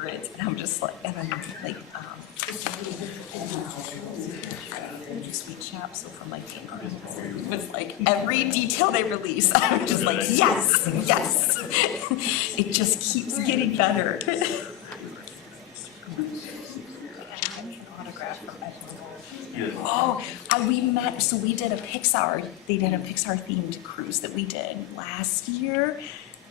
favorites, and I'm just like, and I'm like, Sweet Chap, so from like it was like every detail they release, I'm just like, yes, yes. It just keeps getting better. Oh, we met, so we did they did a Pixar themed cruise that we did last year.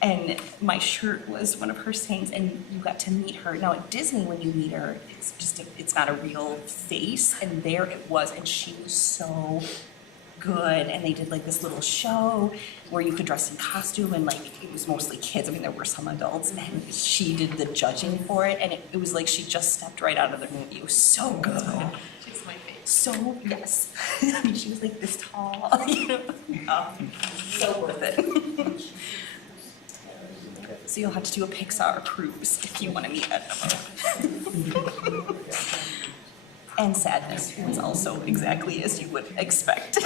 And my shirt was one of her sayings, and you got to meet her. Now at Disney, when you meet her, it's not a real face, and there it was, and she was so good. And they did like this little show where you could dress in costume, and like it was mostly kids. I mean, there were some adults, and she did the judging for it, and it was like she just stepped right out of the movie. It was so good. She's my favorite. So yes, I mean, she was like this tall, you know, so worth it. So you'll have to do a Pixar cruise if you want to meet Edna. And Sadness was also exactly as you would expect.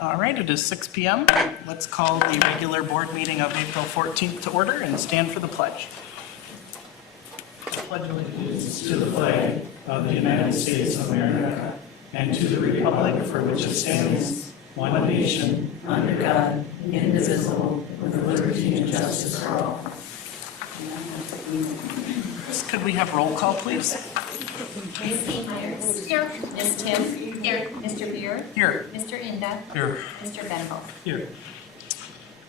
All right, it is 6 p.m. Let's call the regular board meeting of April 14th to order and stand for the pledge. I pledge allegiance to the flag of the United States of America and to the republic for which it stands, one nation, under God, indivisible, with liberty and justice for all. Could we have roll call, please? Ms. Myers. Here. Ms. Tim. Here. Mr. Beer. Here. Mr. Inda. Here. Mr. Benbow. Here.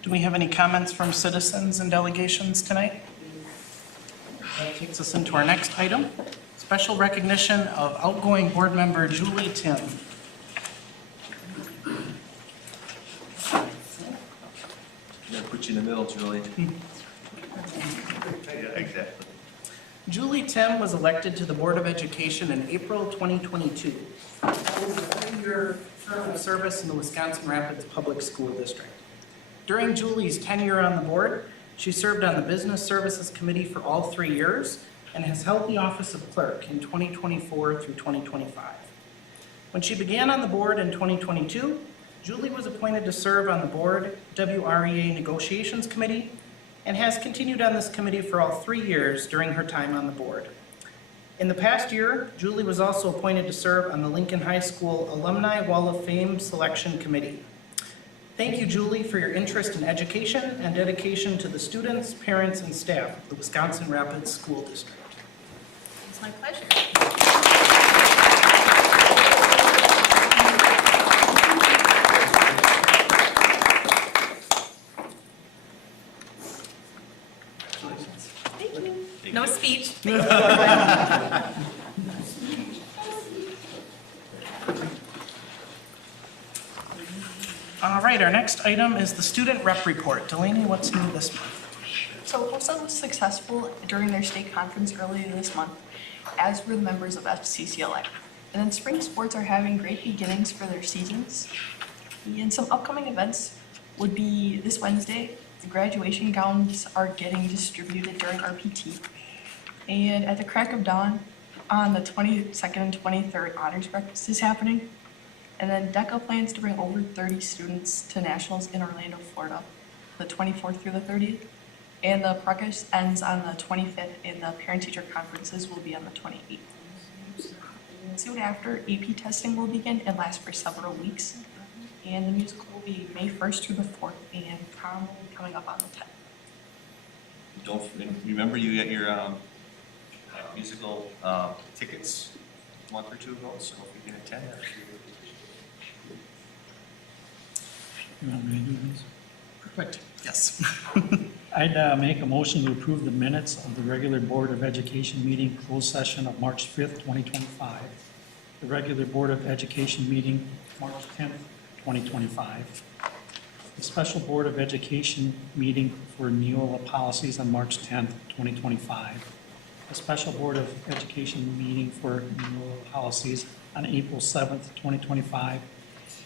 Do we have any comments from citizens and delegations tonight? That takes us into our next item, special recognition of outgoing board member Julie Tim. Yeah, put you in the middle, Julie. Yeah, exactly. Julie Tim was elected to the Board of Education in April 2022. Holds a 3-year term of service in the Wisconsin Rapids Public School District. During Julie's tenure on the board, she served on the Business Services Committee for all 3 years and has held the office of clerk in 2024 through 2025. When she began on the board in 2022, Julie was appointed to serve on the board WREA Negotiations Committee and has continued on this committee for all 3 years during her time on the board. In the past year, Julie was also appointed to serve on the Lincoln High School Alumni Wall of Fame Selection Committee. Thank you, Julie, for your interest in education and dedication to the students, parents, and staff of the Wisconsin Rapids School District. It's my pleasure. No speech. All right, our next item is the student rep report. Delaney, what's new this month? So HOSA was successful during their state conference earlier this month, as were the members of FCCLA. And then spring sports are having great beginnings for their seasons. And some upcoming events would be this Wednesday. The graduation gowns are getting distributed during RPT. And at the crack of dawn, on the 22nd and 23rd, honors breakfast is happening. And then DECA plans to bring over 30 students to nationals in Orlando, Florida, the 24th through the 30th. And the progress ends on the 25th, and the parent-teacher conferences will be on the 28th. Soon after, AP testing will begin and last for several weeks. And the musical will be May 1st through the 4th, and prom will be coming up on the 10th. Don't remember you got your musical tickets a month or two ago, so if you can attend that. You want me to do this? Perfect, yes. I'd make a motion to approve the minutes of the regular Board of Education meeting closed session of March 5th, 2025. The regular Board of Education meeting, March 10th, 2025. The special Board of Education meeting for renewal of policies on March 10th, 2025. A special Board of Education meeting for renewal of policies on April 7th, 2025.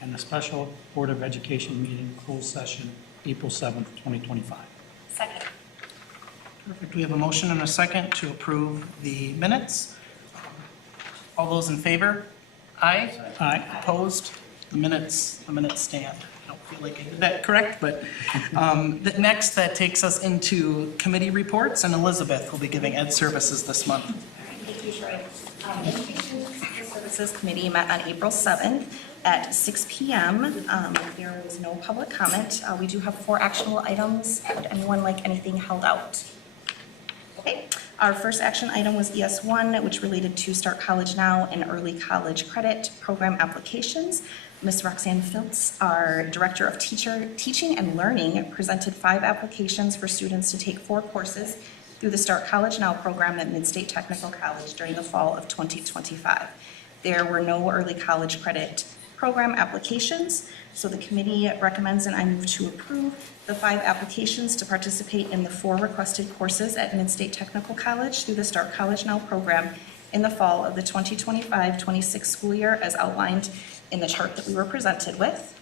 And the special Board of Education meeting closed session, April 7th, 2025. Second. Perfect, we have a motion and a second to approve the minutes. All those in favor? Aye. Aye. Opposed? The minutes stand. I don't feel like I did that correct, but next, that takes us into committee reports, and Elizabeth will be giving Ed Services this month. Thank you, Troy. Education Services Committee met on April 7th at 6 p.m. There was no public comment. We do have 4 actionable items. Would anyone like anything held out? Okay. Our first action item was ES1, which related to Start College Now and early college credit program applications. Ms. Roxanne Filtz, our Director of Teaching and Learning, presented 5 applications for students to take 4 courses through the Start College Now program at Mid-State Technical College during the fall of 2025. There were no early college credit program applications, so the committee recommends and I move to approve the 5 applications to participate in the 4 requested courses at Mid-State Technical College through the Start College Now program in the fall of the 2025-26 school year as outlined in the chart that we were presented with.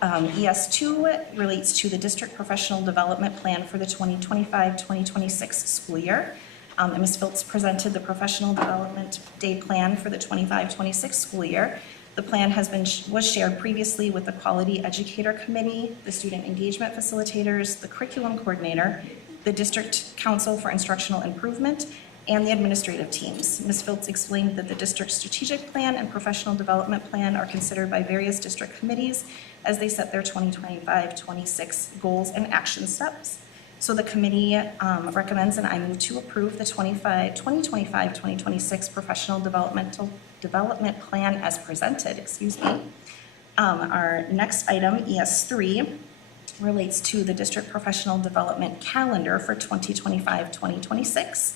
ES2 relates to the district professional development plan for the 2025-2026 school year. Ms. Phillips presented the professional development day plan for the 25-26 school year. The plan was shared previously with the Quality Educator Committee, the Student Engagement Facilitators, the Curriculum Coordinator, the District Council for Instructional Improvement, and the administrative teams. Ms. Phillips explained that the district's strategic plan and professional development plan are considered by various district committees as they set their 2025-26 goals and action steps. So the committee recommends and I move to approve the 2025-2026 professional development plan as presented, Our next item, ES3, relates to the district professional development calendar for 2025-2026.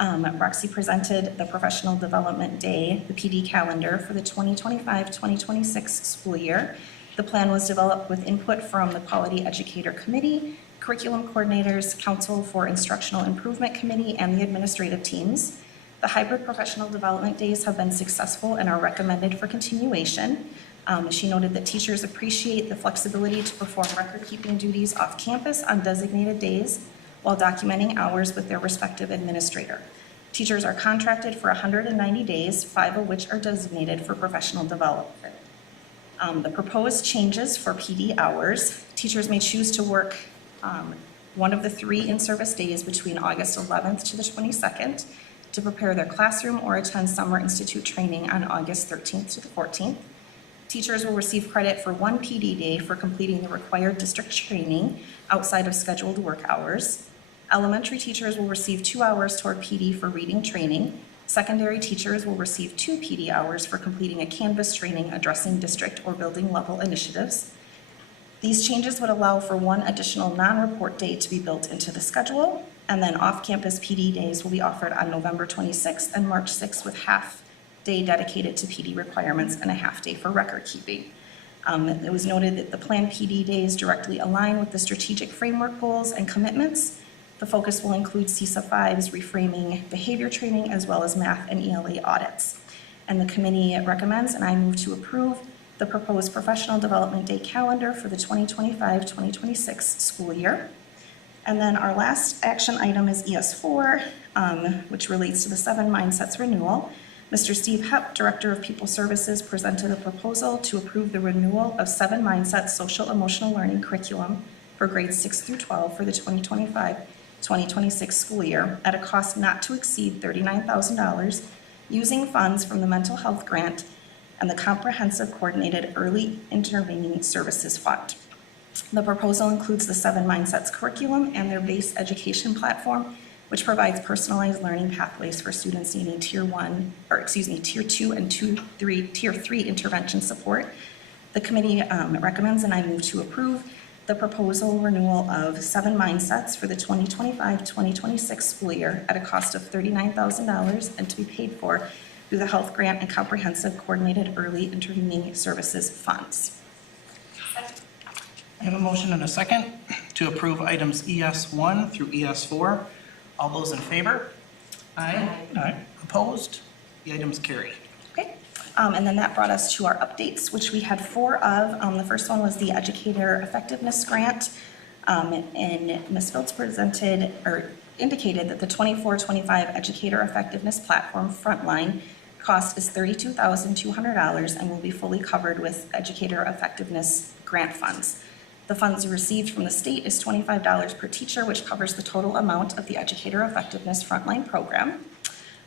Roxy presented the professional development day, the PD calendar for the 2025-2026 school year. The plan was developed with input from the Quality Educator Committee, Curriculum Coordinators, Council for Instructional Improvement Committee, and the administrative teams. The hybrid professional development days have been successful and are recommended for continuation. She noted that teachers appreciate the flexibility to perform record-keeping duties off campus on designated days while documenting hours with their respective administrator. Teachers are contracted for 190 days, 5 of which are designated for professional development. The proposed changes for PD hours, teachers may choose to work one of the 3 in-service days between August 11th to the 22nd to prepare their classroom or attend Summer Institute training on August 13th to the 14th. Teachers will receive credit for 1 PD day for completing the required district training outside of scheduled work hours. Elementary teachers will receive 2 hours toward PD for reading training. Secondary teachers will receive 2 PD hours for completing a Canvas training addressing district or building level initiatives. These changes would allow for 1 additional non-report day to be built into the schedule, and then off-campus PD days will be offered on November 26th and March 6th with half day dedicated to PD requirements and a half day for record keeping. It was noted that the planned PD days directly align with the strategic framework goals and commitments. The focus will include CISA 5's reframing behavior training as well as math and ELA audits. And the committee recommends and I move to approve the proposed professional development day calendar for the 2025-2026 school year. And then our last action item is ES4, which relates to the 7 Mindsets renewal. Mr. Steve Hepp, Director of People Services, presented a proposal to approve the renewal of 7 Mindsets social emotional learning curriculum for grades 6 through 12 for the 2025-2026 school year at a cost not to exceed $39,000 using funds from the mental health grant and the Comprehensive Coordinated Early Intervening Services Fund. The proposal includes the 7 Mindsets curriculum and their base education platform, which provides personalized learning pathways for students needing Tier 2 and Tier 3 intervention support. The committee recommends and I move to approve the proposal renewal of 7 mindsets for the 2025-2026 school year at a cost of $39,000 and to be paid for through the Health Grant and Comprehensive Coordinated Early Intervening Services funds. I have a motion and a second to approve items ES1 through ES4. All those in favor? Aye. Aye. Opposed? The items carry. Okay, and then that brought us to our updates, which we had 4 of. The first one was the Educator Effectiveness Grant. And Ms. Fields presented, or indicated that the 24-25 Educator Effectiveness Platform Frontline cost is $32,200 and will be fully covered with Educator Effectiveness Grant funds. The funds received from the state is $25 per teacher, which covers the total amount of the Educator Effectiveness Frontline program.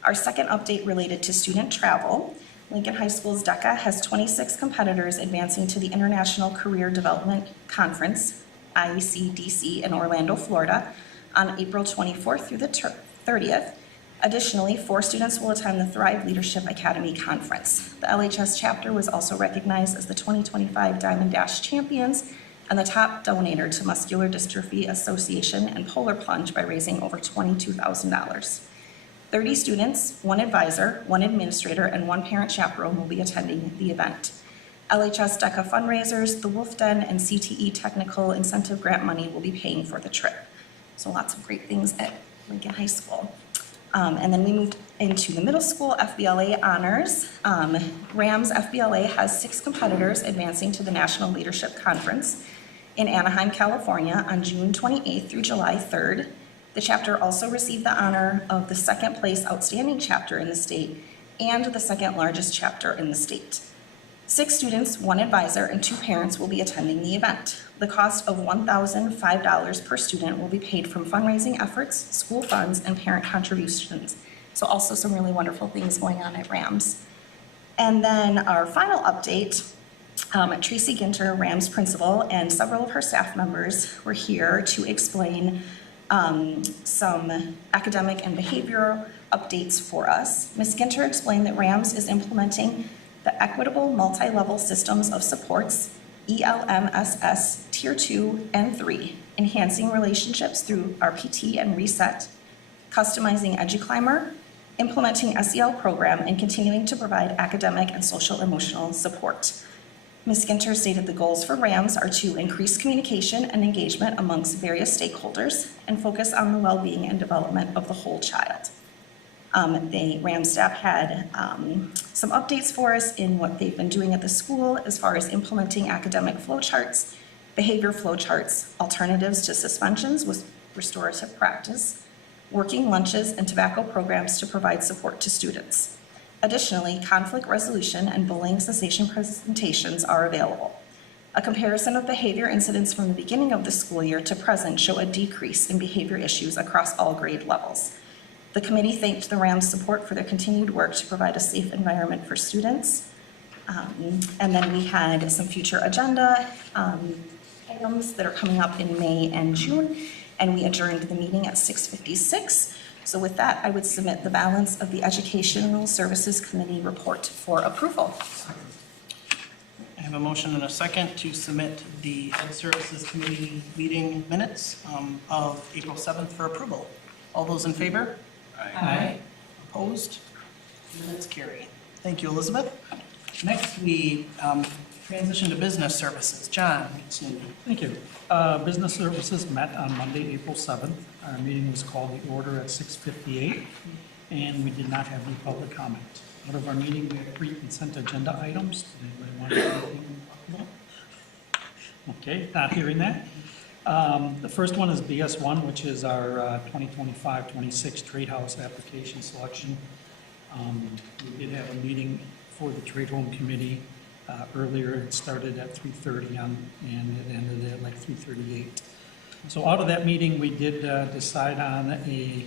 Our second update related to student travel. Lincoln High School's DECA has 26 competitors advancing to the International Career Development Conference, IECDC, in Orlando, Florida, on April 24th through the 30th. Additionally, 4 students will attend the Thrive Leadership Academy Conference. The LHS chapter was also recognized as the 2025 Diamond Dash Champions and the top donator to Muscular Dystrophy Association and Polar Plunge by raising over $22,000. 30 students, 1 advisor, 1 administrator, and 1 parent chaperone will be attending the event. LHS DECA fundraisers, the Wolf Den, and CTE Technical Incentive Grant money will be paying for the trip. So lots of great things at Lincoln High School. And then we moved into the middle school FBLA honors. RAMS FBLA has 6 competitors advancing to the National Leadership Conference in Anaheim, California on June 28th through July 3rd. The chapter also received the honor of the 2nd place outstanding chapter in the state and the 2nd largest chapter in the state. 6 students, 1 advisor, and 2 parents will be attending the event. The cost of $1,005 per student will be paid from fundraising efforts, school funds, and parent contributions. So also some really wonderful things going on at RAMS. And then our final update, Tracy Ginter, RAMS principal, and several of her staff members were here to explain some academic and behavioral updates for us. Ms. Ginter explained that RAMS is implementing the Equitable Multi-Level Systems of Supports, ELMSS Tier 2 and 3, enhancing relationships through RPT and Reset, customizing EduClimber, implementing SEL program, and continuing to provide academic and social emotional support. Ms. Ginter stated the goals for RAMS are to increase communication and engagement amongst various stakeholders and focus on the well-being and development of the whole child. The RAMS staff had some updates for us in what they've been doing at the school as far as implementing academic flowcharts, behavior flowcharts, alternatives to suspensions with restorative practice, working lunches, and tobacco programs to provide support to students. Additionally, conflict resolution and bullying cessation presentations are available. A comparison of behavior incidents from the beginning of the school year to present show a decrease in behavior issues across all grade levels. The committee thanked the RAMS support for their continued work to provide a safe environment for students. And then we had some future agenda items that are coming up in May and June, and we adjourned the meeting at 6:56. So with that, I would submit the balance of the Educational Services Committee report for approval. I have a motion and a second to submit the Ed Services Committee meeting minutes of April 7th for approval. All those in favor? Aye. Opposed? Minutes carry. Thank you, Elizabeth. Next, we transition to business services. John, it's you. Thank you. Business Services met on Monday, April 7th. Our meeting was called to order at 6:58, and we did not have any public comment. Out of our meeting, we had 3 consent agenda items. Does anybody want to say anything to talk about? Okay, not hearing that. The first one is BS1, which is our 2025-26 Trade House application selection. We did have a meeting for the Trade Home Committee earlier. It started at 3:30 and it ended at like 3:38. So out of that meeting, we did decide on a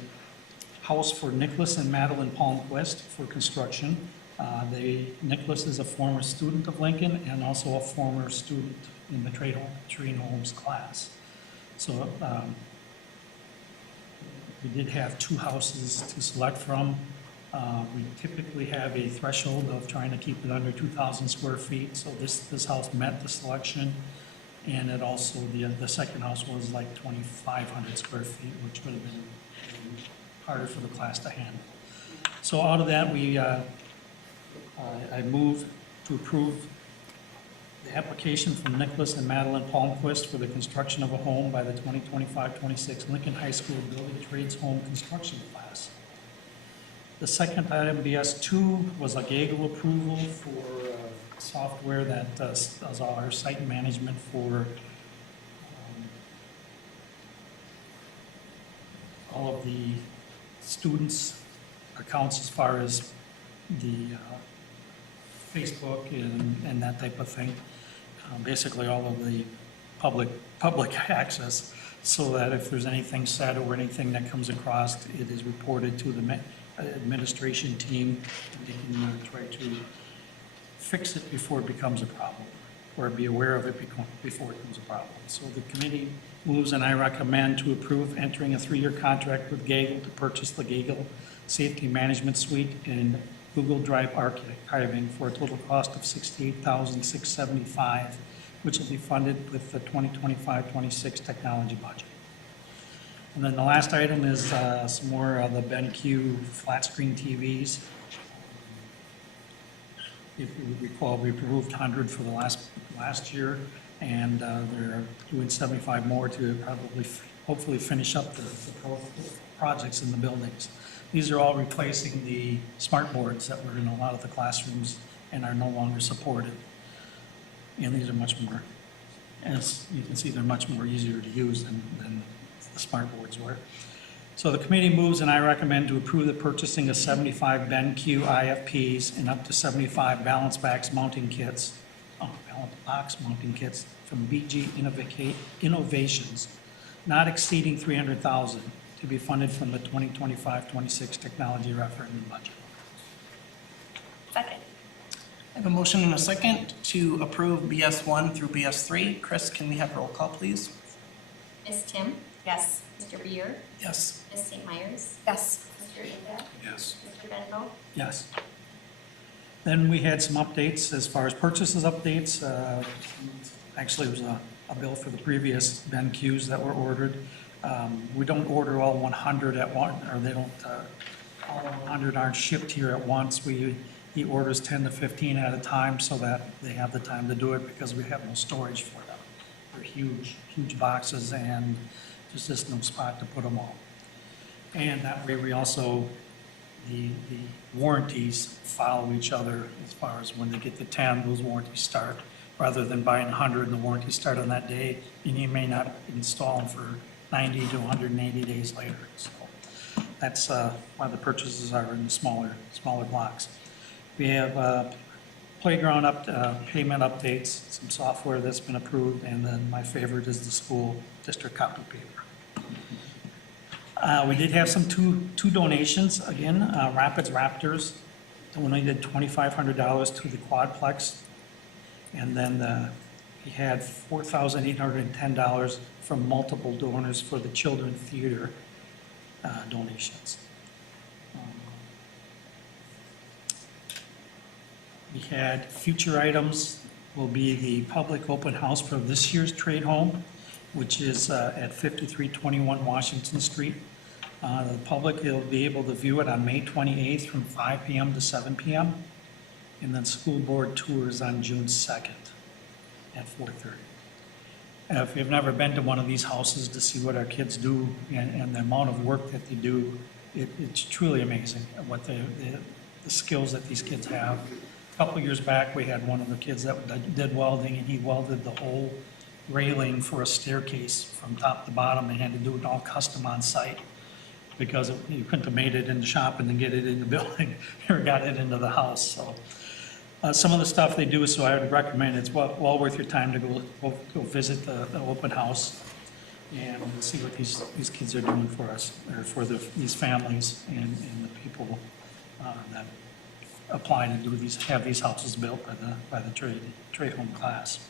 house for Nicholas and Madeline Palmquist for construction. Nicholas is a former student of Lincoln and also a former student in the Trade Homes class. So we did have 2 houses to select from. We typically have a threshold of trying to keep it under 2,000 square feet. So this house met the selection, And it also, the second house was like 2,500 square feet, which would have been harder for the class to handle. So out of that, I move to approve the application from Nicholas and Madeline Palmquist for the construction of a home by the 2025-26 Lincoln High School Building Trades Home Construction class. The second item, BS2, was a Gaggle approval for software that does all our site management for all of the students' accounts as far as the Facebook and that type of thing. Basically all of the public access, so that if there's anything said or anything that comes across, it is reported to the administration team, and they can try to fix it before it becomes a problem, or be aware of it before it becomes a problem. So the committee moves, and I recommend to approve entering a 3-year contract with Gaggle to purchase the Gaggle Safety Management Suite and Google Drive archiving for a total cost of $68,675, which will be funded with the 2025-26 technology budget. And then the last item is some more of the BenQ flat screen TVs. If you recall, we approved 100 for the last year, and they're doing 75 more to hopefully finish up the projects in the buildings. These are all replacing the smart boards that were in a lot of the classrooms and are no longer supported. And these are much more, as you can see, they're much more easier to use than the smart boards were. So the committee moves, and I recommend to approve the purchasing of 75 BenQ IFPs and up to 75 balance box mounting kits from BG Innovations, not exceeding $300,000, to be funded from the 2025-26 technology referendum budget. Second. I have a motion and a second to approve BS1 through BS3. Chris, can we have roll call, please? Ms. Tim? Yes. Mr. Beer? Yes. Ms. St. Myers? Yes. Mr. Anda? Yes. Mr. Benko? Yes. Then we had some updates as far as purchases updates. Actually, it was a bill for the previous BenQs that were ordered. We don't order all 100 at once, or they don't, all 100 aren't shipped here at once. He orders 10 to 15 at a time so that they have the time to do it, because we have no storage for them. They're huge, huge boxes, and there's just no spot to put them all. And that way we also, the warranties follow each other as far as when they get to 10, those warranties start, rather than buying 100 and the warranties start on that day, and you may not install them for 90 to 180 days later. So that's why the purchases are in the smaller blocks. We have playground payment updates, some software that's been approved, and then my favorite is the school district copy paper. We did have some two donations. Again, Rapids Raptors donated $2,500 to the Quadplex, and then he had $4,810 from multiple donors for the Children Theater donations. We had future items will be the public open house for this year's trade home, which is at 5321 Washington Street. The public will be able to view it on May 28th from 5 p.m. to 7 p.m. And then school board tours on June 2nd at 4:30. If you've never been to one of these houses to see what our kids do and the amount of work that they do, it's truly amazing what the skills that these kids have. A couple of years back, we had one of the kids that did welding, and he welded the whole railing for a staircase from top to bottom. They had to do it all custom on site, because you couldn't have made it in the shop and then get it in the building or got it into the house. So some of the stuff they do, so I would recommend, it's well worth your time to go visit the open house and see what these kids are doing for us, or for these families and the people that apply to have these houses built by the trade home class.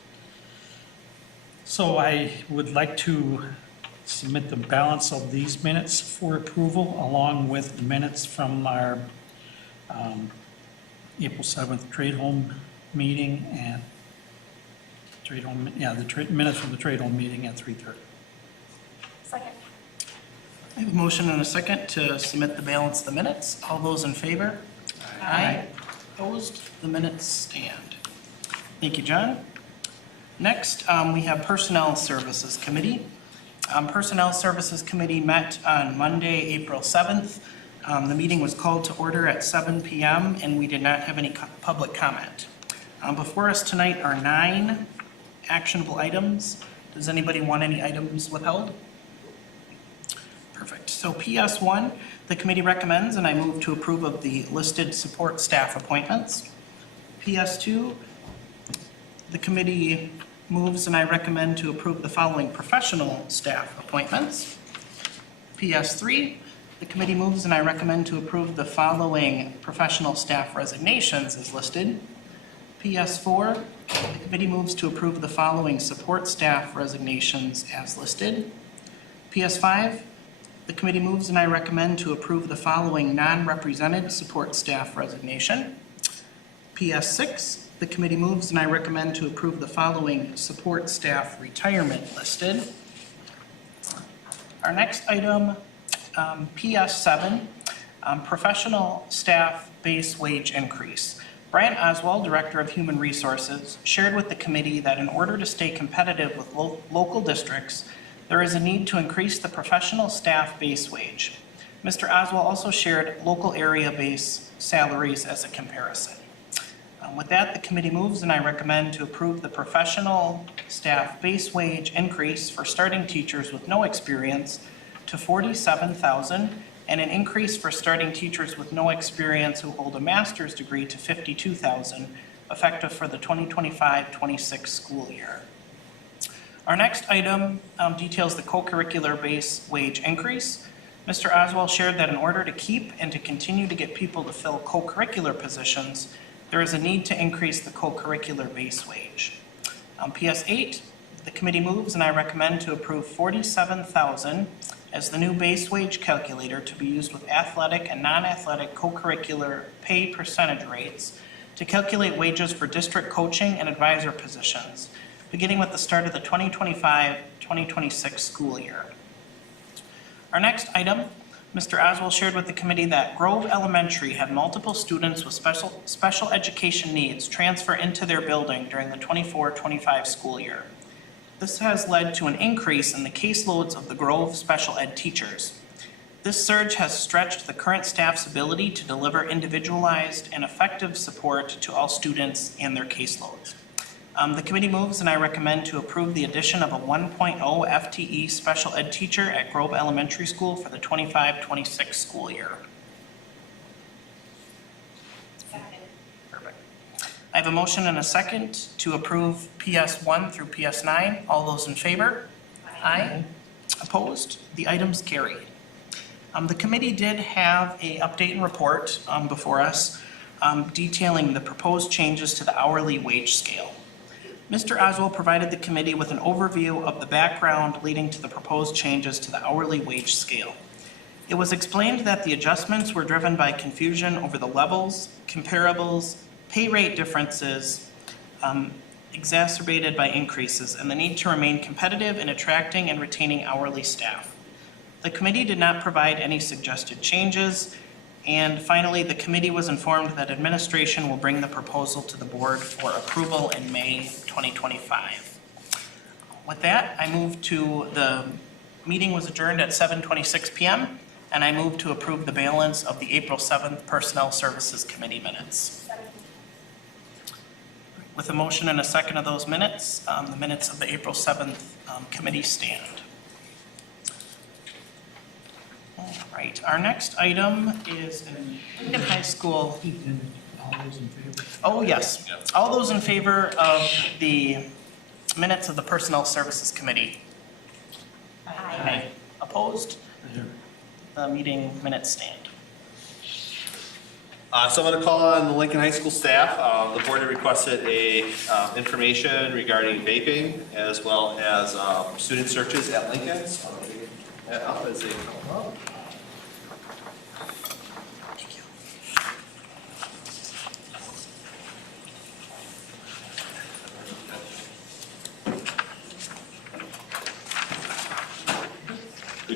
So I would like to submit the balance of these minutes for approval, along with the minutes from our April 7th trade home meeting, and minutes from the trade hall meeting at 3:30. Second. I have a motion and a second to submit the balance of the minutes. All those in favor? Aye. Opposed? The minutes stand. Thank you, John. Next, we have Personnel Services Committee. Personnel Services Committee met on Monday, April 7th. The meeting was called to order at 7 p.m. and we did not have any public comment. Before us tonight are 9 actionable items. Does anybody want any items withheld? Perfect. So PS1, the committee recommends and I move to approve of the listed support staff appointments. PS2, the committee moves and I recommend to approve the following professional staff appointments. PS3, the committee moves and I recommend to approve the following professional staff resignations as listed. PS4, the committee moves to approve the following support staff resignations as listed. PS5, the committee moves and I recommend to approve the following non-represented support staff resignation. PS6, the committee moves and I recommend to approve the following support staff retirement listed. Our next item, PS7, professional staff base wage increase. Brian Oswald, Director of Human Resources, shared with the committee that in order to stay competitive with local districts, there is a need to increase the professional staff base wage. Mr. Oswald also shared local area base salaries as a comparison. With that, the committee moves and I recommend to approve the professional staff base wage increase for starting teachers with no experience to $47,000 and an increase for starting teachers with no experience who hold a master's degree to $52,000, effective for the 2025-26 school year. Our next item details the co-curricular base wage increase. Mr. Oswald shared that in order to keep and to continue to get people to fill co-curricular positions, there is a need to increase the co-curricular base wage. PS8, the committee moves and I recommend to approve $47,000 as the new base wage calculator to be used with athletic and non-athletic co-curricular pay percentage rates to calculate wages for district coaching and advisor positions, beginning with the start of the 2025-2026 school year. Our next item, Mr. Oswald shared with the committee that Grove Elementary had multiple students with special education needs transfer into their building during the 24-25 school year. This has led to an increase in the caseloads of the Grove special ed teachers. This surge has stretched the current staff's ability to deliver individualized and effective support to all students and their caseloads. The committee moves and I recommend to approve the addition of a 1.0 FTE special ed teacher at Grove Elementary School for the 25-26 school year. Second. Perfect. I have a motion and a second to approve PS1 through PS9. All those in favor? Aye. Opposed? The items carried. The committee did have a update and report before us detailing the proposed changes to the hourly wage scale. Mr. Oswald provided the committee with an overview of the background leading to the proposed changes to the hourly wage scale. It was explained that the adjustments were driven by confusion over the levels, comparables, pay rate differences, exacerbated by increases, and the need to remain competitive in attracting and retaining hourly staff. The committee did not provide any suggested changes. And finally, the committee was informed that administration will bring the proposal to the board for approval in May 2025. With that, I move to the meeting was adjourned at 7:26 p.m. and I move to approve the balance of the April 7th Personnel Services Committee minutes. With a motion and a second of those minutes, the minutes of the April 7th committee stand. All right, our next item is in Lincoln High School. All those in favor? Oh, yes. All those in favor of the minutes of the Personnel Services Committee? Aye. Opposed? There. The meeting minutes stand. So I'm going to call on the Lincoln High School staff. The board had requested information regarding vaping as well as student searches at Lincoln. So I'm going to get that up as they come up.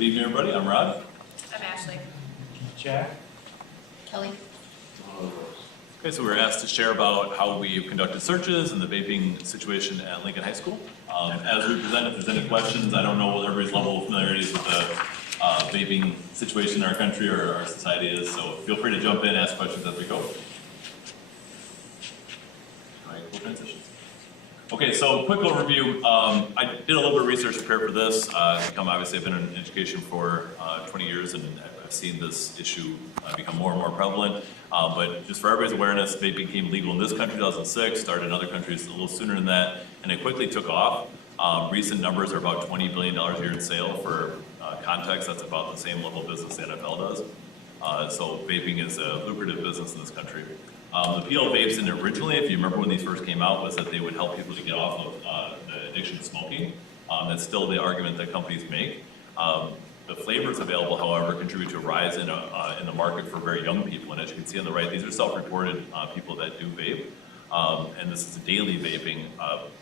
Good evening, everybody. I'm Rod. I'm Ashley. Jack? Kelly. Okay, so we were asked to share about how we've conducted searches and the vaping situation at Lincoln High School. As we present, if there's any questions, I don't know what everybody's level of familiarity with the vaping situation in our country or our society is, so feel free to jump in, ask questions as we go. All right, cool transitions. Okay, so quick overview. I did a little bit of research to prepare for this. Obviously, I've been in education for 20 years, and I've seen this issue become more and more prevalent. But just for everybody's awareness, vaping became legal in this country in 2006, started in other countries a little sooner than that, and it quickly took off. Recent numbers are about $20 billion a year in sale. For context, that's about the same level of business the NFL does. So vaping is a lucrative business in this country. The appeal of vapes in originally, if you remember when these first came out, was that they would help people to get off of the addiction to smoking. That's still the argument that companies make. The flavors available, however, contribute to a rise in the market for very young people. And as you can see on the right, these are self-reported people that do vape. And this is daily vaping.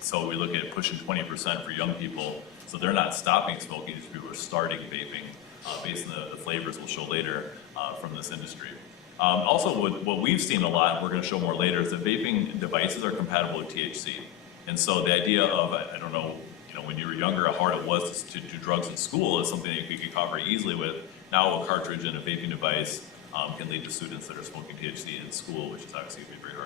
So we look at pushing 20% for young people. So they're not stopping smoking, these people are starting vaping based on the flavors we'll show later from this industry. Also, what we've seen a lot, and we're going to show more later, is that vaping devices are compatible with THC. And so the idea of, I don't know, when you were younger, how hard it was to do drugs in school is something that you could caught very easily with. Now a cartridge and a vaping device can lead to students that are smoking THC in school, which is obviously going to be very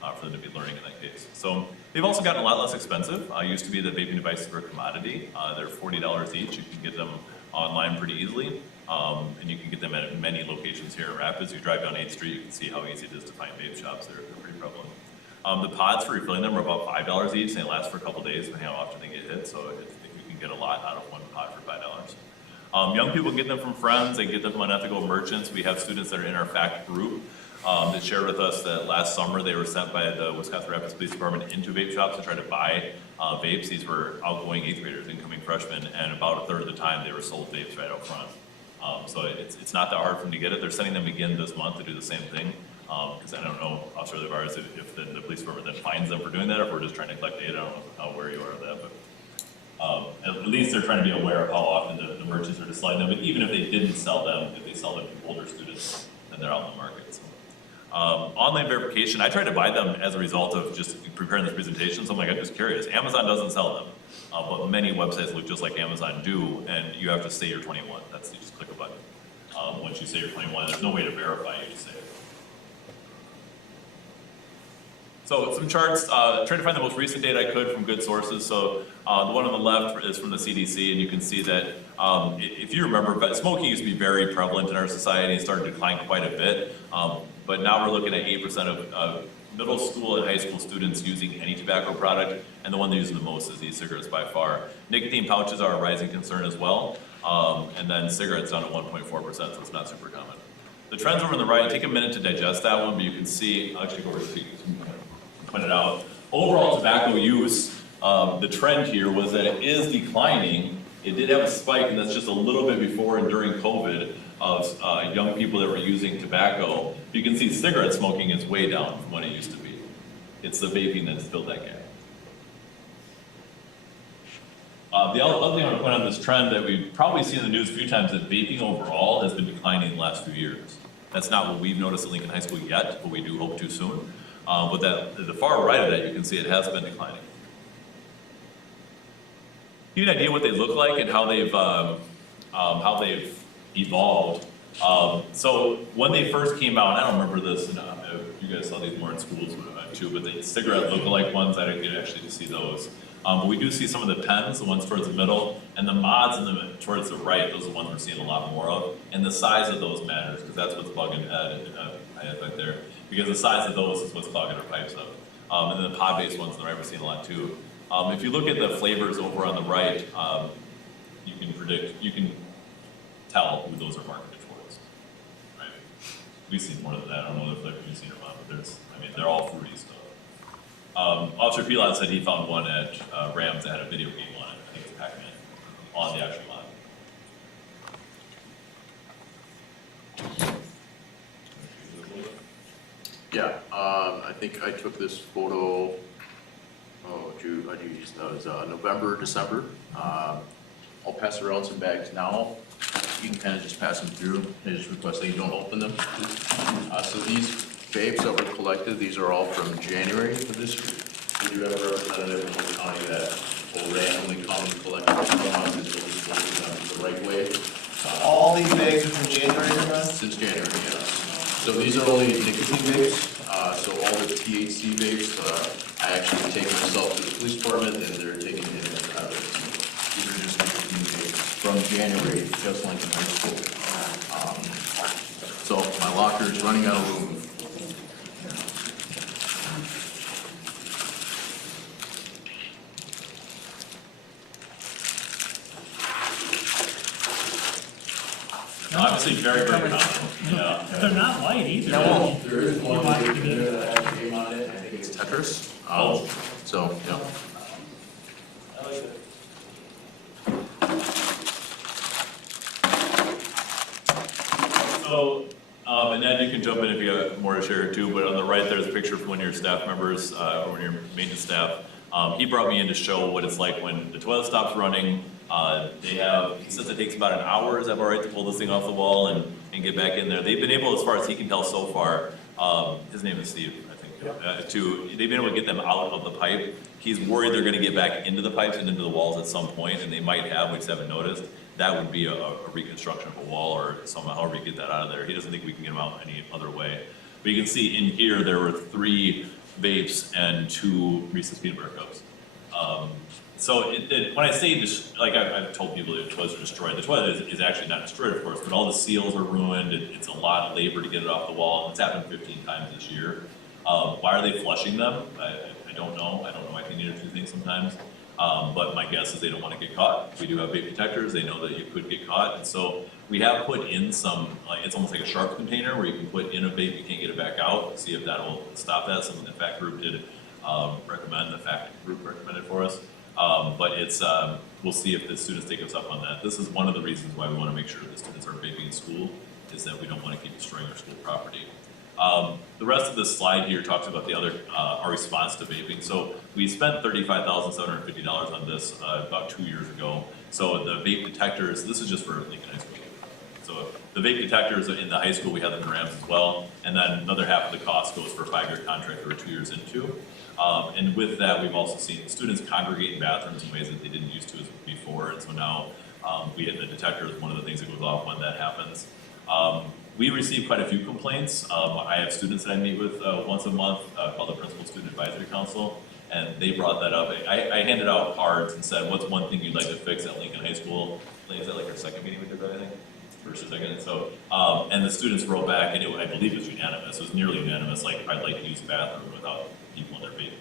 hard for them to be learning in that case. So they've also gotten a lot less expensive. It used to be that vaping devices were a commodity. They're $40 each. You can get them online pretty easily. And you can get them at many locations here in Rapids. You drive down 8th Street, you can see how easy it is to find vape shops. They're pretty prevalent. The pods for refilling them are about $5 each, and they last for a couple days depending on how often they get hit. So if you can get a lot out of one pod for $5. Young people get them from friends, they get them from unethical merchants. We have students that are in our FACT group that shared with us that last summer they were sent by the Wisconsin Rapids Police Department into vape shops to try to buy vapes. These were outgoing 8th graders, incoming freshmen, and about a third of the time they were sold vapes right out front. So it's not that hard for them to get it. They're sending them again this month to do the same thing. Because I don't know, Officer Olivares, if the police department then fines them for doing that, or if we're just trying to collect data. I don't know how aware you are of that, but at least they're trying to be aware of how often the merchants are just selling them. But even if they didn't sell them, if they sell them to older students, then they're out in the market. So. Online verification, I tried to buy them as a result of just preparing this presentation, so I'm like, I'm just curious. Amazon doesn't sell them, but many websites look just like Amazon do, and you have to say you're 21. You just click a button. Once you say you're 21, there's no way to verify you just say it. So some charts, tried to find the most recent data I could from good sources. So the one on the left is from the CDC, and you can see that if you remember, smoking used to be very prevalent in our society. It started to decline quite a bit, but now we're looking at 8% of middle school and high school students using any tobacco product, and the one they're using the most is e-cigarettes by far. Nicotine pouches are a rising concern as well, and then cigarettes down at 1.4%, so it's not super common. The trends over on the right, take a minute to digest that one, but you can see, I'll actually go over to point it out. Overall tobacco use, the trend here was that it is declining. It did have a spike, and that's just a little bit before and during COVID of young people that were using tobacco. You can see cigarette smoking is way down from what it used to be. It's the vaping that's filled that gap. The other thing I want to point out on this trend that we've probably seen in the news a few times, that vaping overall has been declining the last few years. That's not what we've noticed at Lincoln High School yet, but we do hope to soon. But the far right of that, you can see it has been declining. Give you an idea what they look like and how they've evolved. So when they first came out, and I don't remember this, and you guys saw these more in schools too, but the cigarette look-alike ones, I didn't get actually to see those. But we do see some of the pens, the ones towards the middle, and the mods towards the right, those are the ones we're seeing a lot more of. And the size of those matters, because that's what's bugging my head right there. Because the size of those is what's clogging our pipes up. And then the pod-based ones on the right, we're seeing a lot too. If you look at the flavors over on the right, you can tell who those are marketed towards, right? We've seen more than that. I don't know the flavors you've seen or not, but they're all fruity stuff. Officer Pilon said he found one at Rams that had a video game on it. I think it's Pac-Man on the actual line. Yeah, I think I took this photo, it was November, December. I'll pass around some bags now. you can kind of just pass them through. I just request that you don't open them. So these vapes that were collected, these are all from January of this year. We do have a representative in the county that will randomly come and collect them from us and we'll dispose of them the right way. All these bags are from January, Ron? Since January, yes. So these are only nicotine vapes, so all the THC vapes, I actually take myself to the police department and they're taking it in as evidence. These are just nicotine vapes from January, just like in high school. So my locker is running out of room. Obviously, very, very common, yeah. They're not light either. No. There is one vape there that actually came on it, I think it's Tetris. So, yeah. So, and then you can jump in if you have more to share too, but on the right, there's a picture of one of your staff members, or one of your maintenance staff. He brought me in to show what it's like when the toilet stops running. He says it takes about an hour, is that all right, to pull this thing off the wall and get back in there. They've been able, as far as he can tell so far, his name is Steve, I think, they've been able to get them out of the pipe. He's worried they're gonna get back into the pipes and into the walls at some point, and they might have, we just haven't noticed. That would be a reconstruction of a wall or somehow, however you get that out of there. He doesn't think we can get them out any other way. But you can see in here, there were 3 vapes and 2 Reese's peanut butter cups. So when I say, like I've told people that the toilets are destroyed, the toilet is actually not destroyed, of course, but all the seals are ruined. It's a lot of labor to get it off the wall. It's happened 15 times this year. Why are they flushing them? I don't know. I don't know. I can either two things sometimes. But my guess is they don't want to get caught. We do have vape detectors. They know that you could get caught. And so we have put in some, it's almost like a sharp container where you can put in a vape, you can't get it back out, see if that will stop that. Something the FACT group did recommend, the FACT group recommended for us. But we'll see if the students take us up on that. This is one of the reasons why we want to make sure the students are vaping in school, is that we don't want to keep destroying our school property. The rest of this slide here talks about our response to vaping. So we spent $35,750 on this about 2 years ago. So the vape detectors, this is just for Lincoln High School. So the vape detectors in the high school, we have them in Rams as well. And then another half of the cost goes for a 5-year contract that we're 2 years into. And with that, we've also seen students congregate in bathrooms in ways that they didn't used to before. And so now we hit the detector is one of the things that goes off when that happens. We receive quite a few complaints. I have students that I meet with once a month called the Principal Student Advisory Council, and they brought that up. I handed out cards and said, what's one thing you'd like to fix at Lincoln High School? Is that like our second meeting we did that, I think? First or second. So, and the students wrote back, and I believe it was unanimous. It was nearly unanimous, like, I'd like to use the bathroom without people in their vaping.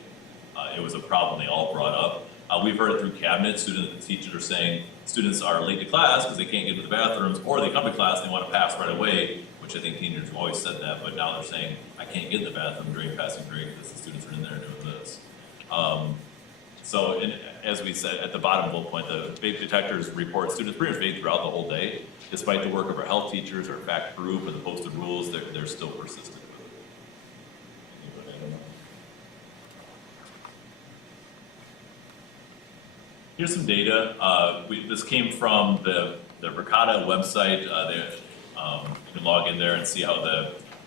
It was a problem they all brought up. We've heard it through cabinet. Students and teachers are saying students are late to class because they can't get to the bathrooms, or they come to class and they want to pass right away, which I think teenagers have always said that, but now they're saying, I can't get in the bathroom during passing break because the students are in there doing this. So, as we said at the bottom bullet point, the vape detectors report students pretty much vape throughout the whole day. Despite the work of our health teachers, our FACT group, and the posted rules, they're still persistent with it. Here's some data. This came from the Verkada website. You can log in there and see how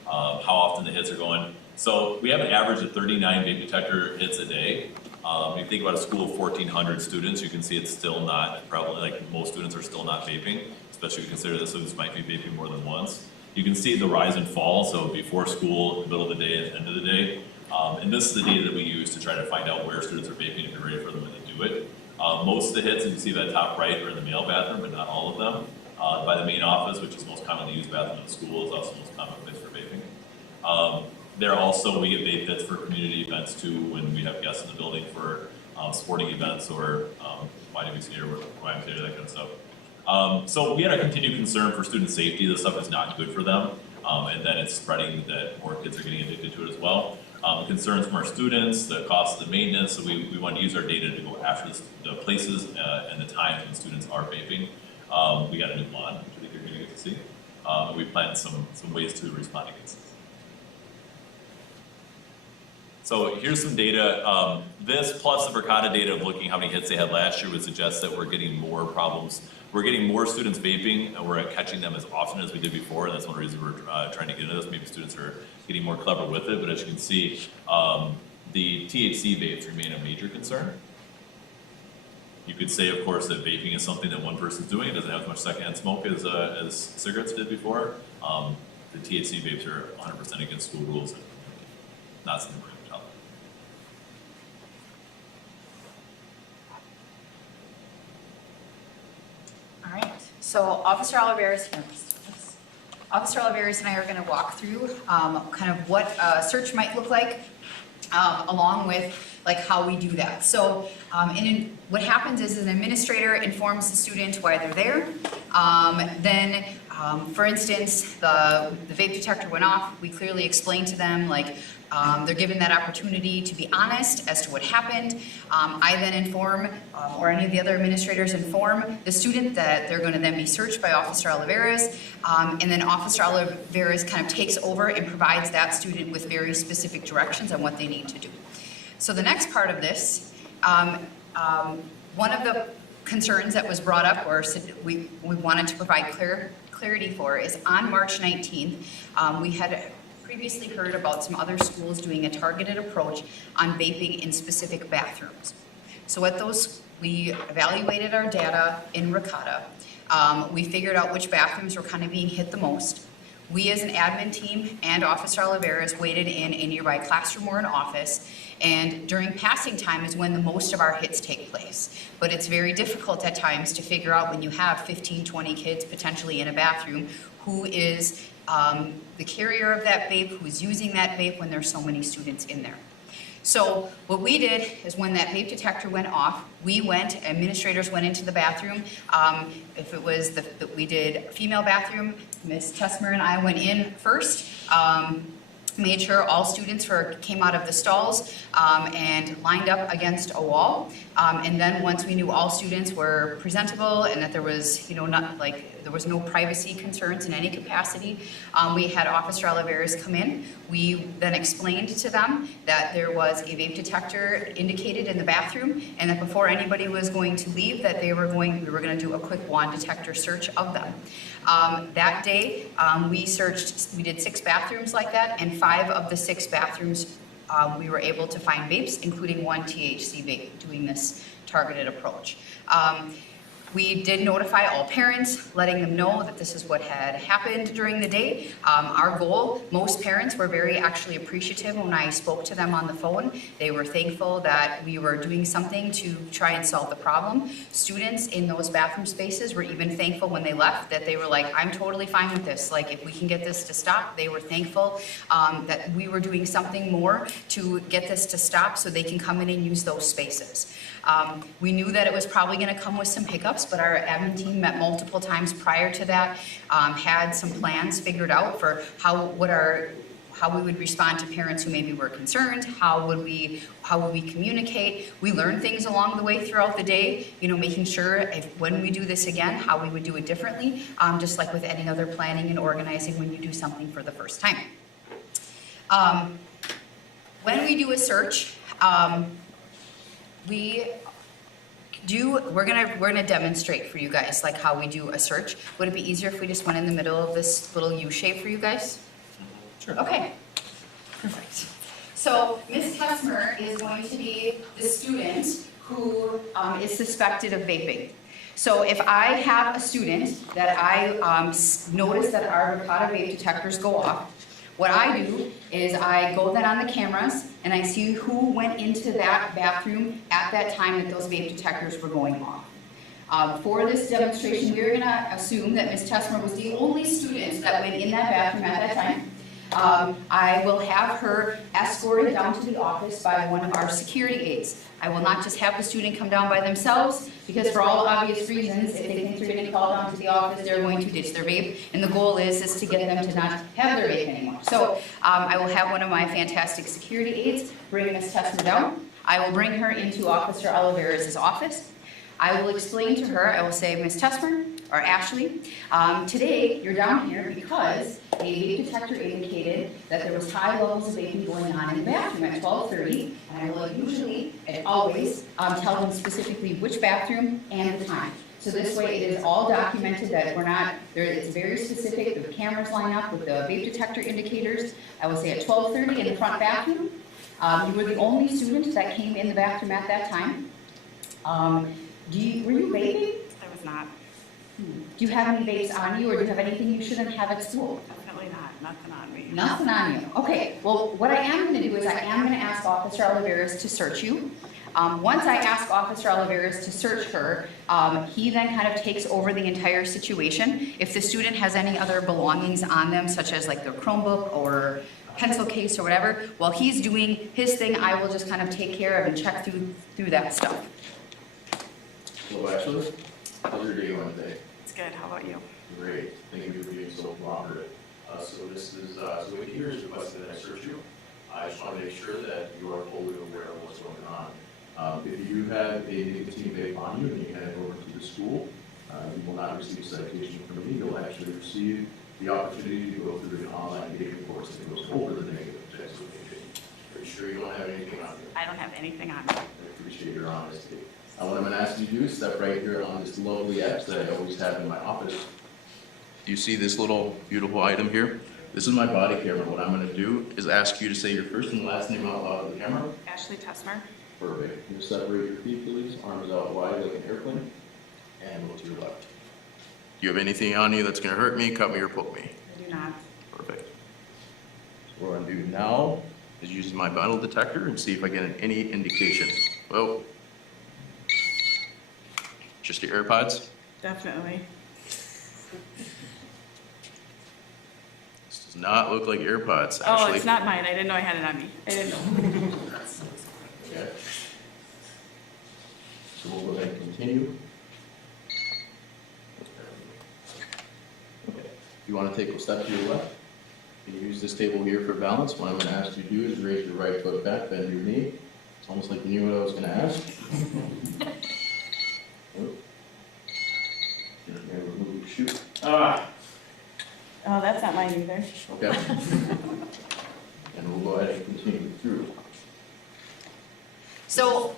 often the hits are going. So we have an average of 39 vape detector hits a day. If you think about a school of 1,400 students, you can see it's still not, probably like most students are still not vaping, especially if you consider that students might be vaping more than once. You can see the rise and fall, so before school, middle of the day, and end of the day. And this is the data that we use to try to find out where students are vaping if you're ready for them when they do it. Most of the hits, and you see that top right, are in the male bathroom, but not all of them. By the main office, which is most commonly used bathroom in the school, is also the most common place for vaping. There also, we get vape kits for community events too, when we have guests in the building for sporting events or YWCA or YMCA, that kind of stuff. So we had a continued concern for student safety. This stuff is not good for them, and then it's spreading that more kids are getting addicted to it as well. Concerns from our students, the cost of the maintenance, so we want to use our data to go after the places and the times when students are vaping. We got a new lawn, which I think you're going to get to see. We planned some ways to respond against this. So here's some data. This plus the Verkada data of looking how many hits they had last year would suggest that we're getting more problems. We're getting more students vaping, and we're catching them as often as we did before, and that's one reason we're trying to get into this. Maybe students are getting more clever with it, but as you can see, the THC vapes remain a major concern. You could say, of course, that vaping is something that one person's doing. It doesn't have as much secondhand smoke as cigarettes did before. The THC vapes are 100% against school rules and not something we're going to tell them. All right, so Officer Oliveras, Officer Oliveras and I are going to walk through kind of what a search might look like, along with like how we do that. So what happens is an administrator informs the student why they're there. Then, for instance, the vape detector went off. We clearly explain to them like they're given that opportunity to be honest as to what happened. I then inform, or any of the other administrators inform the student that they're going to then be searched by Officer Oliveras, and then Officer Oliveras kind of takes over and provides that student with very specific directions on what they need to do. So the next part of this, one of the concerns that was brought up, or we wanted to provide clarity for, is on March 19th, we had previously heard about some other schools doing a targeted approach on vaping in specific bathrooms. So at those, we evaluated our data in Verkada. We figured out which bathrooms were kind of being hit the most. We as an admin team and Officer Oliveras waited in a nearby classroom or an office, and during passing time is when the most of our hits take place. But it's very difficult at times to figure out when you have 15, 20 kids potentially in a bathroom who is the carrier of that vape, who's using that vape when there's so many students in there. So what we did is when that vape detector went off, administrators went into the bathroom. If it was we did female bathroom, Ms. Tessmer and I went in first, made sure all students came out of the stalls and lined up against a wall. And then once we knew all students were presentable and that there was, there was no privacy concerns in any capacity, we had Officer Oliveras come in. We then explained to them that there was a vape detector indicated in the bathroom, and that before anybody was going to leave, that we were going to do a quick wand detector search of them. That day, we did 6 bathrooms like that, and 5 of the 6 bathrooms we were able to find vapes, including 1 THC vape doing this targeted approach. We did notify all parents, letting them know that this is what had happened during the day. Our goal, most parents were very actually appreciative when I spoke to them on the phone. They were thankful that we were doing something to try and solve the problem. Students in those bathroom spaces were even thankful when they left, that they were like, I'm totally fine with this. Like, if we can get this to stop, they were thankful that we were doing something more to get this to stop so they can come in and use those spaces. We knew that it was probably going to come with some hiccups, but our admin team met multiple times prior to that, had some plans figured out for how we would respond to parents who maybe were concerned, how would we communicate. We learned things along the way throughout the day, making sure when we do this again, how we would do it differently, just like with any other planning and organizing when you do something for the first time. When we do a search, we're gonna demonstrate for you guys like how we do a search. Would it be easier if we just went in the middle of this little U shape for you guys? Sure. Okay, perfect. So Ms. Tessmer is going to be the student who is suspected of vaping. So if I have a student that I notice that our Verkada vape detectors go off, what I do is I go then on the cameras and I see who went into that bathroom at that time that those vape detectors were going off. For this demonstration, we're going to assume that Ms. Tessmer was the only student that went in that bathroom at that time. I will have her escorted down to the office by one of our security aides. I will not just have the student come down by themselves, because for all obvious reasons, if they think they're going to call down to the office, they're going to ditch their vape, and the goal is to get them to not have their vape anymore. So I will have one of my fantastic security aides bring Ms. Tessmer down. I will bring her into Officer Oliveras' office. I will explain to her, I will say, Ms. Tessmer, or Ashley, today you're down here because a vape detector indicated that there was high levels of vaping going on in the bathroom at 12:30, and I will usually and always tell them specifically which bathroom and the time. So this way it is all documented that we're not, it's very specific, the cameras line up with the vape detector indicators. I will say at 12:30 in the front bathroom. You were the only student that came in the bathroom at that time. Were you vaping? I was not. Do you have any vapes on you, or do you have anything you shouldn't have at school? Definitely not. Nothing on me. Nothing on you. Okay, well, what I am going to do is I am going to ask Officer Oliveras to search you. Once I ask Officer Oliveras to search her, he then kind of takes over the entire situation. If the student has any other belongings on them, such as like their Chromebook or a pencil case or whatever, while he's doing his thing, I will just kind of take care of and check through that stuff. Hello, Bachelor. How's your day going today? It's good. How about you? Great. Thank you for being so cooperative. So this is, so what here is requesting that I search you. I just want to make sure that you are fully aware of what's going on. If you have a nicotine vape on you and you hand it over to the school, you will not receive a citation from me. You'll actually receive the opportunity to go through an online vaping course that goes over the negative effects of vaping. Are you sure you don't have anything on you? I don't have anything on me. I appreciate your honesty. What I'm going to ask you to do is step right here on this lovely X that I always have in my office. Do you see this little beautiful item here? This is my body camera. What I'm going to do is ask you to say your first and last name out loud to the camera. Ashley Tessmer. Perfect. Can you separate your feet, please? Arms out wide like an airplane. And look to your left. Do you have anything on you that's going to hurt me, cut me, or poke me? I do not. Perfect. So what I'm going to do now is use my metal detector and see if I get any indication. Well, just your AirPods? Definitely. This does not look like AirPods, Oh, actually. it's not mine. I didn't know I had it on me. I didn't know. Okay. So we'll go ahead and continue. Okay. If you want to take a step to your left, you can use this table here for balance. What I'm going to ask you to do is raise your right foot back, bend your knee. It's almost like you knew what I was going to ask. Remove your shoe. Oh, that's not mine either. Okay. And we'll go ahead and continue through. So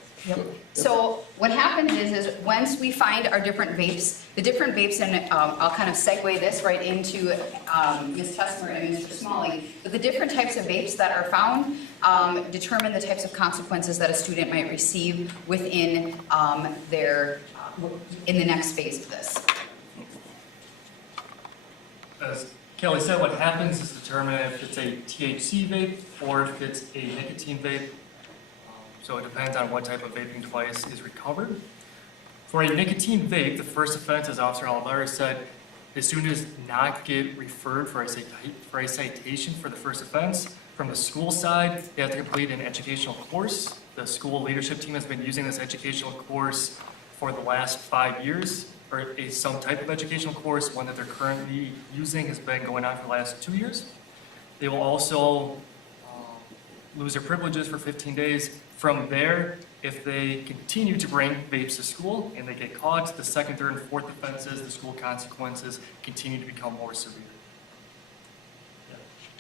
what happens is once we find our different vapes, the different vapes, and I'll kind of segue this right into Ms. Tessmer and Mr. Smalley, but the different types of vapes that are found determine the types of consequences that a student might receive within in the next phase of this. As Kelly said, what happens is determine if it's a THC vape or if it's a nicotine vape. So it depends on what type of vaping device is recovered. For a nicotine vape, the first offense, as Officer Oliveira said, the student does not get referred for a citation for the first offense. From the school side, they have to complete an educational course. The school leadership team has been using this educational course for the last 5 years, or some type of educational course. One that they're currently using has been going on for the last 2 years. They will also lose their privileges for 15 days. From there, if they continue to bring vapes to school and they get caught, the second, third, and fourth offenses, the school consequences continue to become more severe.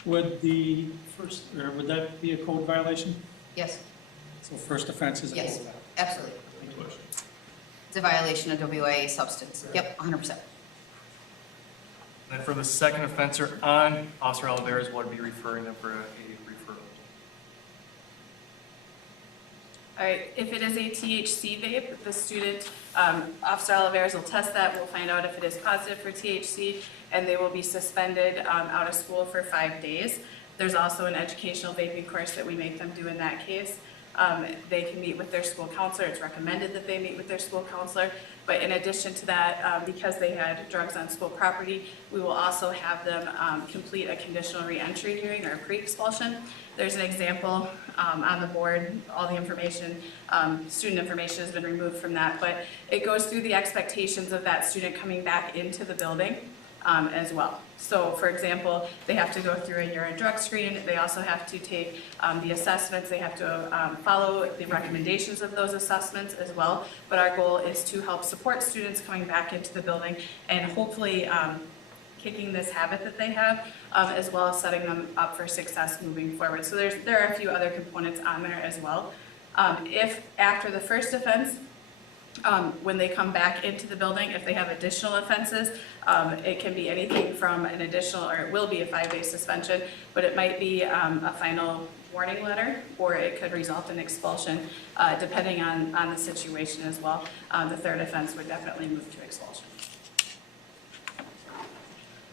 Would would that be a code violation? Yes, So first offense is a code yes, violation? absolutely. Good question. It's a violation of WIA substance. Yep, 100%. Then for the second offenser on, Officer Oliveira would be referring them for a referral. All right, if it is a THC vape, the student, Officer Oliveras will test that. We'll find out if it is positive for THC, and they will be suspended out of school for 5 days. There's also an educational vaping course that we make them do in that case. They can meet with their school counselor. It's recommended that they meet with their school counselor. But in addition to that, because they had drugs on school property, we will also have them complete a conditional reentry hearing or a pre-expulsion. There's an example on the board. All the information, student information has been removed from that, but it goes through the expectations of that student coming back into the building as well. So for example, they have to go through a urine drug screen. They also have to take the assessments. They have to follow the recommendations of those assessments as well. But our goal is to help support students coming back into the building and hopefully kicking this habit that they have, as well as setting them up for success moving forward. So there are a few other components on there as well. If after the first offense, when they come back into the building, if they have additional offenses, it can be anything from an additional, or it will be a 5-day suspension, but it might be a final warning letter, or it could result in expulsion, depending on the situation as well. The third offense would definitely move to expulsion.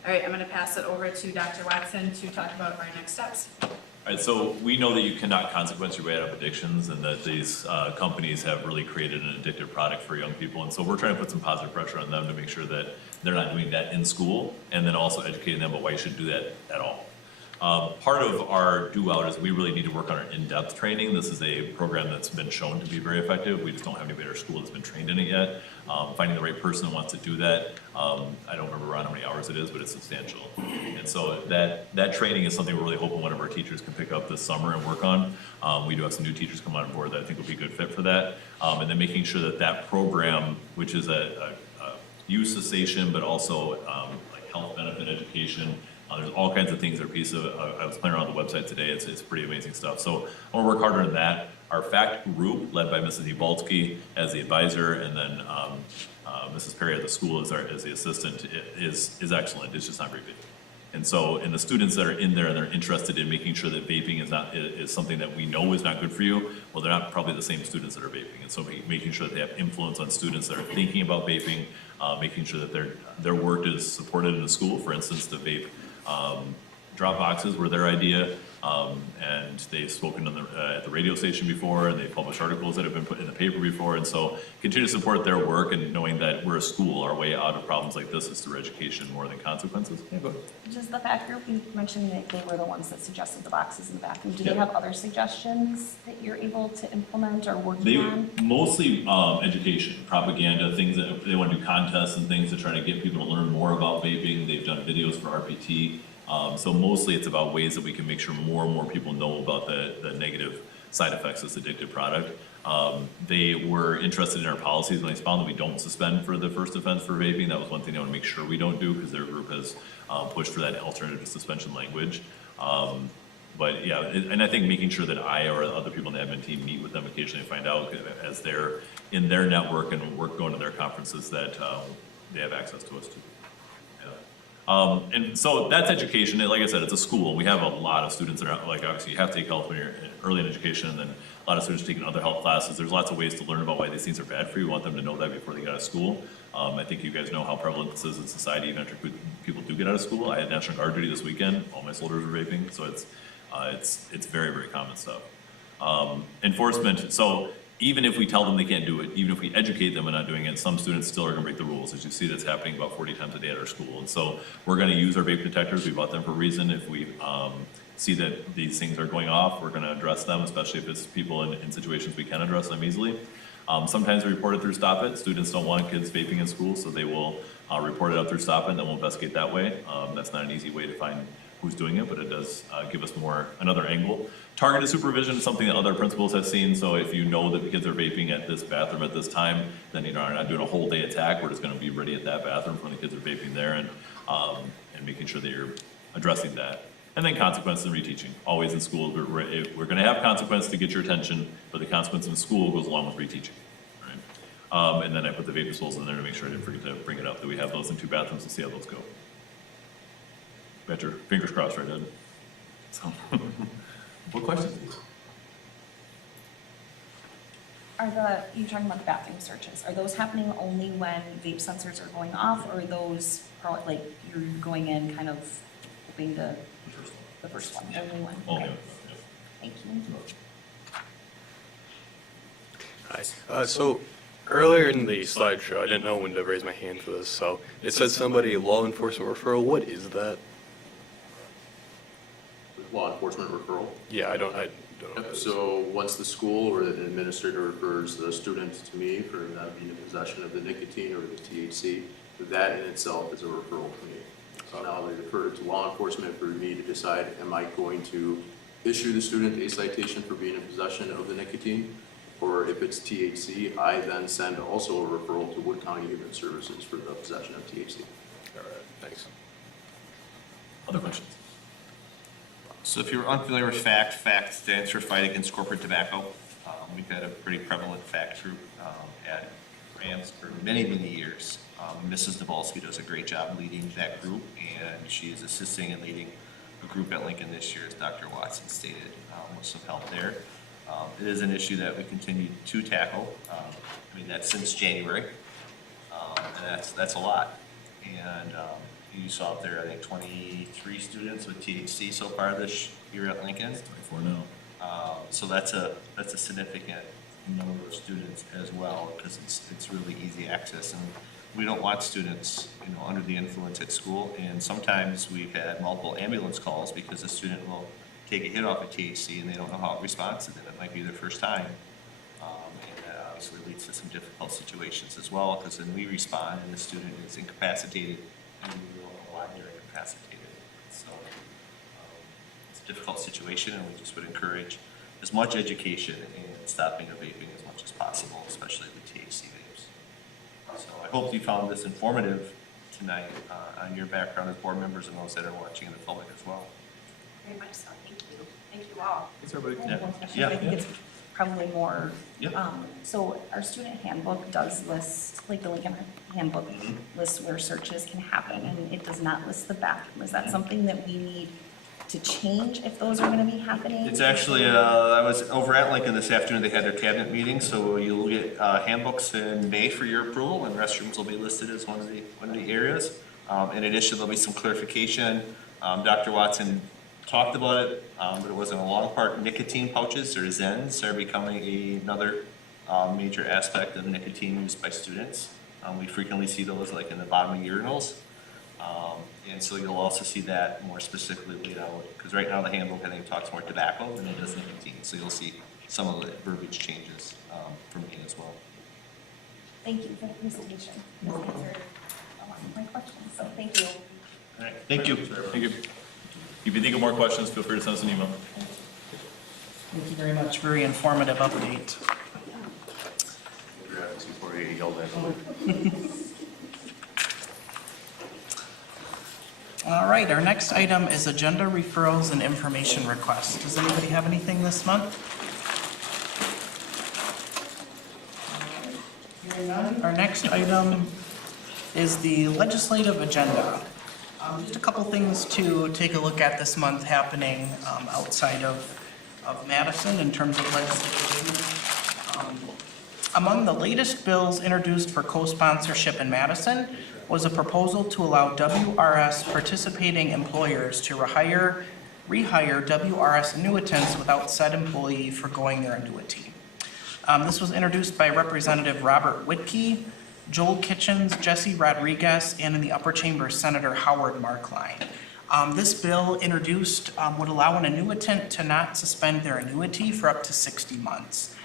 All right, I'm going to pass it over to Dr. Watson to talk about our next steps. All right, so we know that you cannot consequence your way out of addictions, and that these companies have really created an addictive product for young people. And so we're trying to put some positive pressure on them to make sure that they're not doing that in school, and then also educating them about why you shouldn't do that at all. Part of our do-out is we really need to work on our in-depth training. This is a program that's been shown to be very effective. We just don't have anybody at our school that's been trained in it yet. Finding the right person that wants to do that, I don't remember around how many hours it is, but it's substantial. And so that training is something we're really hoping one of our teachers can pick up this summer and work on. We do have some new teachers come on board that I think will be a good fit for that. And then making sure that that program, which is a youth cessation, but also like health benefit education, there's all kinds of things that are pieces of it. I was playing around the website today. It's pretty amazing stuff. So I want to work harder on that. Our FACT group, led by Mrs. Ebalski as the advisor, and then Mrs. Perry at the school as the assistant, is excellent. It's just not very big. And so, and the students that are in there and they're interested in making sure that vaping is something that we know is not good for you, well, they're not probably the same students that are vaping. And so making sure that they have influence on students that are thinking about vaping, making sure that their work is supported in the school. For instance, the vape drop boxes were their idea, and they've spoken on at the radio station before, and they've published articles that have been put in the paper before. And so continue to support their work, and knowing that we're a school, our way out of problems like this is through education more than consequences. Yeah, go ahead. Just the FACT group, you mentioned that they were the ones that suggested the boxes in the bathroom. Do they Yeah. have other suggestions that you're able to implement or working They on? mostly education, propaganda, things that they want to do, contests and things to try to get people to learn more about vaping. They've done videos for RPT. So mostly it's about ways that we can make sure more and more people know about the negative side effects of this addictive product. They were interested in our policies when they found that we don't suspend for the first offense for vaping. That was one thing they want to make sure we don't do, because their group has pushed for that alternative suspension language. But yeah, and I think making sure that I or other people in the admin team meet with them occasionally to find out, as they're in their network and we're going to their conferences, that they have access to us too. And so that's education. Like I said, it's a school. We have a lot of students that are, like, obviously you have to take health when you're early in education, and then a lot of students taking other health classes. There's lots of ways to learn about why these things are bad for you. We want them to know that before they get out of school. I think you guys know how prevalent this is in society, even after people do get out of school. I had National Guard duty this weekend. All my soldiers were vaping, so it's very, very common stuff. Enforcement. So even if we tell them they can't do it, even if we educate them on not doing it, some students still are gonna break the rules. As you see, that's happening about 40 times a day at our school. And so we're gonna use our vape detectors. We bought them for a reason. If we see that these things are going off, we're gonna address them, especially if it's people in situations we can address them easily. Sometimes we report it through Stop It. Students don't want kids vaping in school, so they will report it out through Stop It, and then we'll investigate that way. That's not an easy way to find who's doing it, but it does give us another angle. Targeted supervision is something that other principals have seen. So if you know that the kids are vaping at this bathroom at this time, then you're not doing a whole day attack. We're just going to be ready at that bathroom when the kids are vaping there, and making sure that you're addressing that. And then consequences and reteaching. Always in school, we're going to have consequences to get your attention, but the consequence in school goes along with reteaching. Right? And then I put the vapor stools in there to make sure I didn't forget to bring it up, that we have those in 2 bathrooms to see how those go. Got your fingers crossed, right, Ed? So, what questions? You're talking about the bathroom searches, are those happening only when vape sensors are going off, or are those, like, you're going in kind of hoping to, the first one, the only one? Only Okay. one, yeah. Thank you. Hi. So earlier in the slideshow, I didn't know when to raise my hand for this. So it said somebody law enforcement referral. What is that? Law enforcement referral. Yeah, I don't know. So once the school or the administrator refers the student to me for not being in possession of the nicotine or the THC, that in itself is a referral to me. So now they refer it to law enforcement for me to decide, am I going to issue the student a citation for being in possession of the nicotine? Or if it's THC, I then send also a referral to Wood County Human Services for the possession of THC. All right, thanks. Other questions? So if you're unfamiliar with FACT, FACT stands for Fight Against Corporate Tobacco. We've had a pretty prevalent FACT group at Rams for many, many years. Mrs. Dabalski does a great job leading that group, and she is assisting and leading a group at Lincoln this year, as Dr. Watson stated, with some help there. It is an issue that we continue to tackle. I mean, that's since January, and that's a lot. And you saw up there, I think, 23 students with THC so far this year at Lincoln. 24 now. So that's a significant number of students as well, because it's really easy access, and we don't want students, under the influence at school. And sometimes we've had multiple ambulance calls because a student will take a hit off of THC and they don't know how it responds to them. It might be their first time, and that obviously leads to some difficult situations as well, because then we respond and the student is incapacitated and we don't know why they're incapacitated. So it's a difficult situation, and we just would encourage as much education in stopping of vaping as much as possible, especially the THC vapes. So I hope you found this informative tonight on your background as board members and those that are watching in the public as well. Very much so, thank you. Thank you all. Thanks, everybody. I have one question. Yeah. I think it's probably more, Yeah. so our student handbook does list, like the Lincoln handbook lists where searches can happen, and it does not list the bathroom. Is that something that we need to change if those are gonna be happening? It's actually, I was over at Lincoln this afternoon, they had their cabinet meeting, so you'll get handbooks in May for your approval, and restrooms will be listed as one of the areas. In addition, there'll be some clarification. Dr. Watson talked about it, but it wasn't a long part. Nicotine pouches, or Zens, are becoming another major aspect of nicotine use by students. We frequently see those like in the bottom of urinals. And so you'll also see that more specifically laid out, because right now the handbook, I think, talks more tobacco than it does nicotine. So you'll see some of the verbiage changes from me as well. Thank you for the presentation. This answered a lot of my questions, so thank you. All right, thank you. Thank you. If you think of more questions, feel free to send us an email. Thank you very much. Very informative update. Before you yelled at. All right, our next item is agenda referrals and information requests. Does anybody have anything this month? Hearing none, our next item is the legislative agenda. Just a couple things to take a look at this month happening outside of Madison in terms of legislation. Among the latest bills introduced for co-sponsorship in Madison was a proposal to allow WRS participating employers to rehire WRS annuitants without said employee foregoing their annuity. This was introduced by Representative Robert Whitkey, Joel Kitchens, Jesse Rodriguez, and in the upper chamber, Senator Howard Markline. This bill introduced would allow an annuitant to not suspend their annuity for up to 60 months.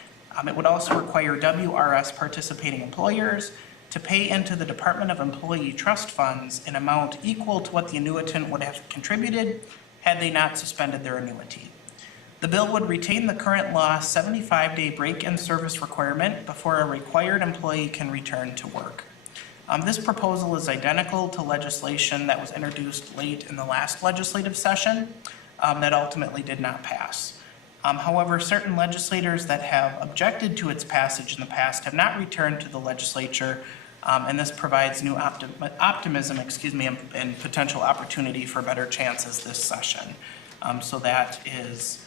It would also require WRS participating employers to pay into the Department of Employee Trust Funds an amount equal to what the annuitant would have contributed had they not suspended their annuity. The bill would retain the current law 75-day break-in service requirement before a required employee can return to work. This proposal is identical to legislation that was introduced late in the last legislative session that ultimately did not pass. However, certain legislators that have objected to its passage in the past have not returned to the legislature, and this provides new optimism, and potential opportunity for better chances this session. So that is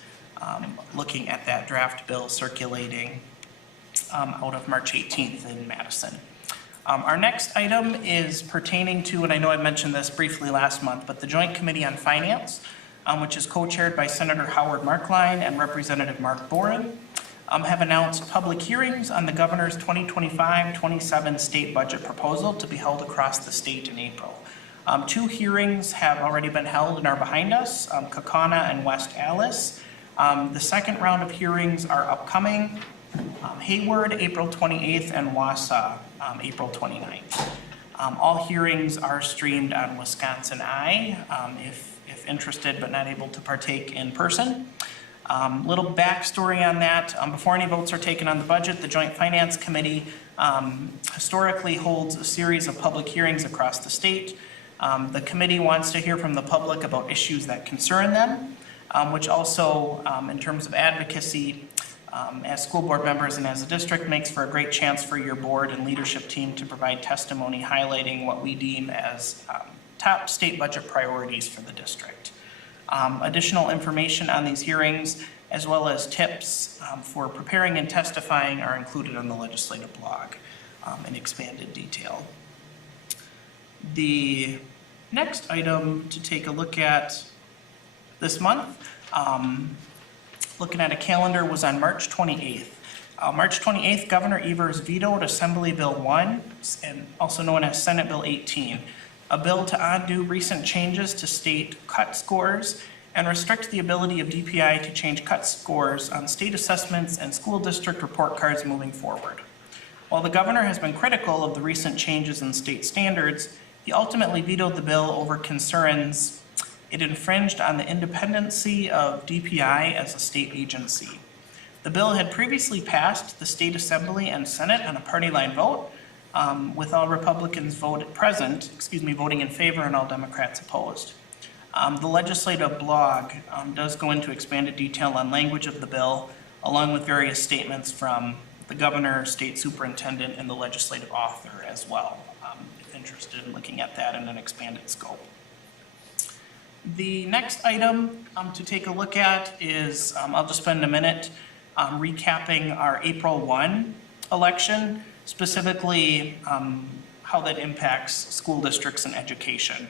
looking at that draft bill circulating out of March 18th in Madison. Our next item is pertaining to, and I know I mentioned this briefly last month, but the Joint Committee on Finance, which is co-chaired by Senator Howard Markline and Representative Mark Boren, have announced public hearings on the governor's 2025-27 state budget proposal to be held across the state in April. 2 hearings have already been held and are behind us, Kaukauna and West Allis. The second round of hearings are upcoming, Hayward, April 28th, and Wausau, April 29th. All hearings are streamed on Wisconsin Eye, if interested but not able to partake in person. Little backstory on that. Before any votes are taken on the budget, the Joint Finance Committee historically holds a series of public hearings across the state The committee wants to hear from the public about issues that concern them, which also, in terms of advocacy, as school board members and as a district, makes for a great chance for your board and leadership team to provide testimony highlighting what we deem as top state budget priorities for the district. Additional information on these hearings, as well as tips for preparing and testifying, are included on the legislative blog in expanded detail. The next item to take a look at this month, looking at a calendar, was on March 28th. March 28th, Governor Evers vetoed Assembly Bill 1, and also known as Senate Bill 18, a bill to undo recent changes to state cut scores and restrict the ability of DPI to change cut scores on state assessments and school district report cards moving forward. While the governor has been critical of the recent changes in state standards, he ultimately vetoed the bill over concerns it infringed on the independency of DPI as a state agency. The bill had previously passed the state assembly and Senate on a party line vote, with all Republicans voting in favor and all Democrats opposed. The legislative blog does go into expanded detail on language of the bill, along with various statements from the governor, state superintendent, and the legislative author as well, if interested in looking at that in an expanded scope. The next item to take a look at is, I'll just spend a minute recapping our April 1 election, specifically how that impacts school districts and education.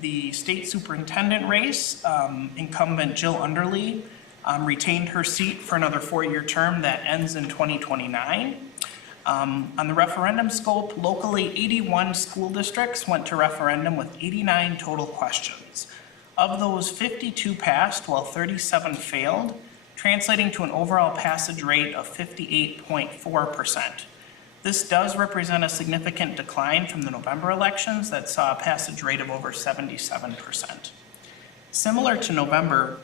The state superintendent race, incumbent Jill Underly retained her seat for another 4-year term that ends in 2029. On the referendum scope, locally 81 school districts went to referendum with 89 total questions. Of those, 52 passed while 37 failed, translating to an overall passage rate of 58.4%. This does represent a significant decline from the November elections that saw a passage rate of over 77%. Similar to November,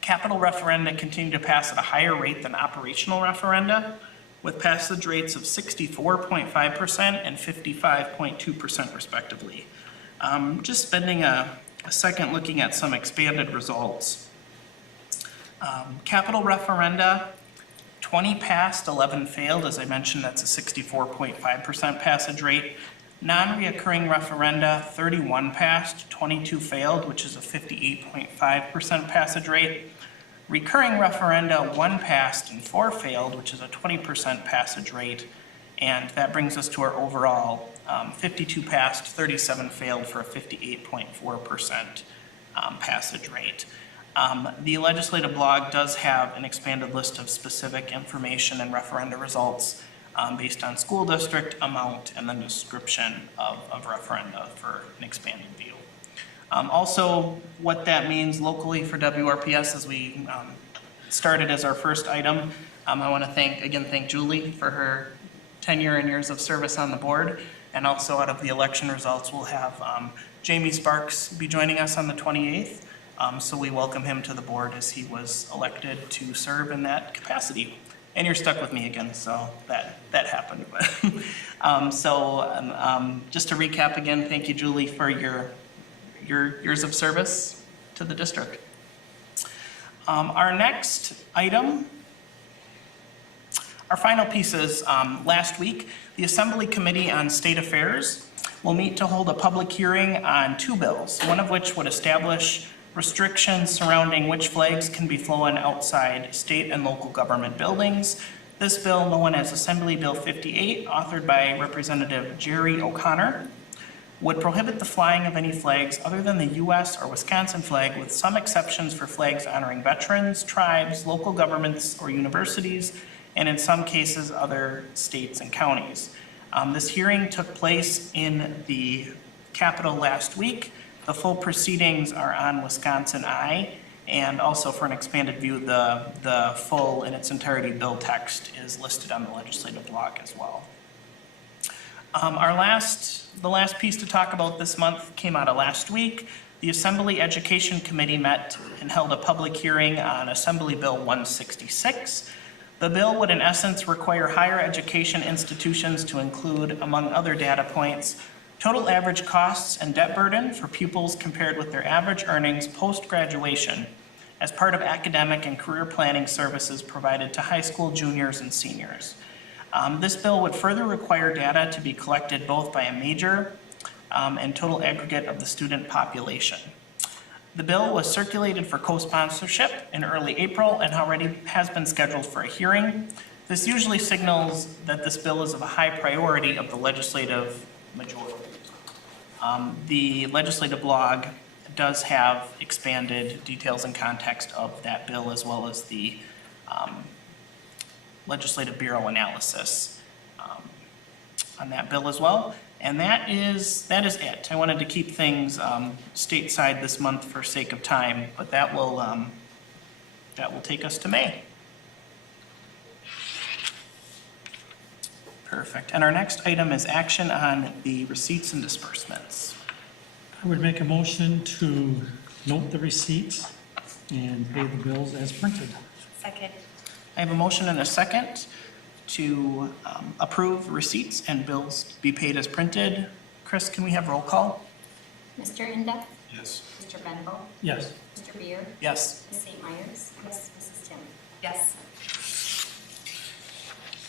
capital referenda continue to pass at a higher rate than operational referenda, with passage rates of 64.5% and 55.2% respectively. Just spending a second looking at some expanded results. Capital referenda, 20 passed, 11 failed. As I mentioned, that's a 64.5% passage rate. Non-reoccurring referenda, 31 passed, 22 failed, which is a 58.5% passage rate. Recurring referenda, 1 passed and 4 failed, which is a 20% passage rate. And that brings us to our overall 52 passed, 37 failed for a 58.4% passage rate. The legislative blog does have an expanded list of specific information and referenda results based on school district, amount, and then description of referenda for an expanded view. Also, what that means locally for WRPS as we started as our first item, I want to thank Julie for her tenure and years of service on the board. And also out of the election results, we'll have Jamie Sparks be joining us on the 28th. So we welcome him to the board as he was elected to serve in that capacity. And you're stuck with me again, so that happened. Just to recap again, thank you, Julie, for your years of service to the district. Our next item, our final piece is last week, the Assembly Committee on State Affairs will meet to hold a public hearing on 2 bills, one of which would establish restrictions surrounding which flags can be flown outside state and local government buildings. This bill, known as Assembly Bill 58, authored by Representative Jerry O'Connor, would prohibit the flying of any flags other than the U.S. or Wisconsin flag, with some exceptions for flags honoring veterans, tribes, local governments, or universities, and in some cases, other states and counties. This hearing took place in the Capitol last week. The full proceedings are on Wisconsin Eye, and also for an expanded view, the full in its entirety bill text is listed on the legislative blog as well. The last piece to talk about this month came out of last week. The Assembly Education Committee met and held a public hearing on Assembly Bill 166. The bill would in essence require higher education institutions to include, among other data points, Total average costs and debt burden for pupils compared with their average earnings post-graduation as part of academic and career planning services provided to high school juniors and seniors. This bill would further require data to be collected both by a major and total aggregate of the student population. The bill was circulated for co-sponsorship in early April and already has been scheduled for a hearing. This usually signals that this bill is of a high priority of the legislative majority. The legislative blog does have expanded details and context of that bill as well as the Legislative Bureau analysis on that bill as well. And that is it. I wanted to keep things stateside this month for sake of time, but that will take us to May. Perfect. And our next item is action on the receipts and disbursements. I would make a motion to note the receipts and pay the bills as printed. Second. I have a motion and a second to approve receipts and bills to be paid as printed. Chris, can we have roll call? Mr. Inda? Yes. Mr. Benville? Yes. Mr. Beer? Yes. Ms. St. Myers? Yes. Mrs. Tim? Yes.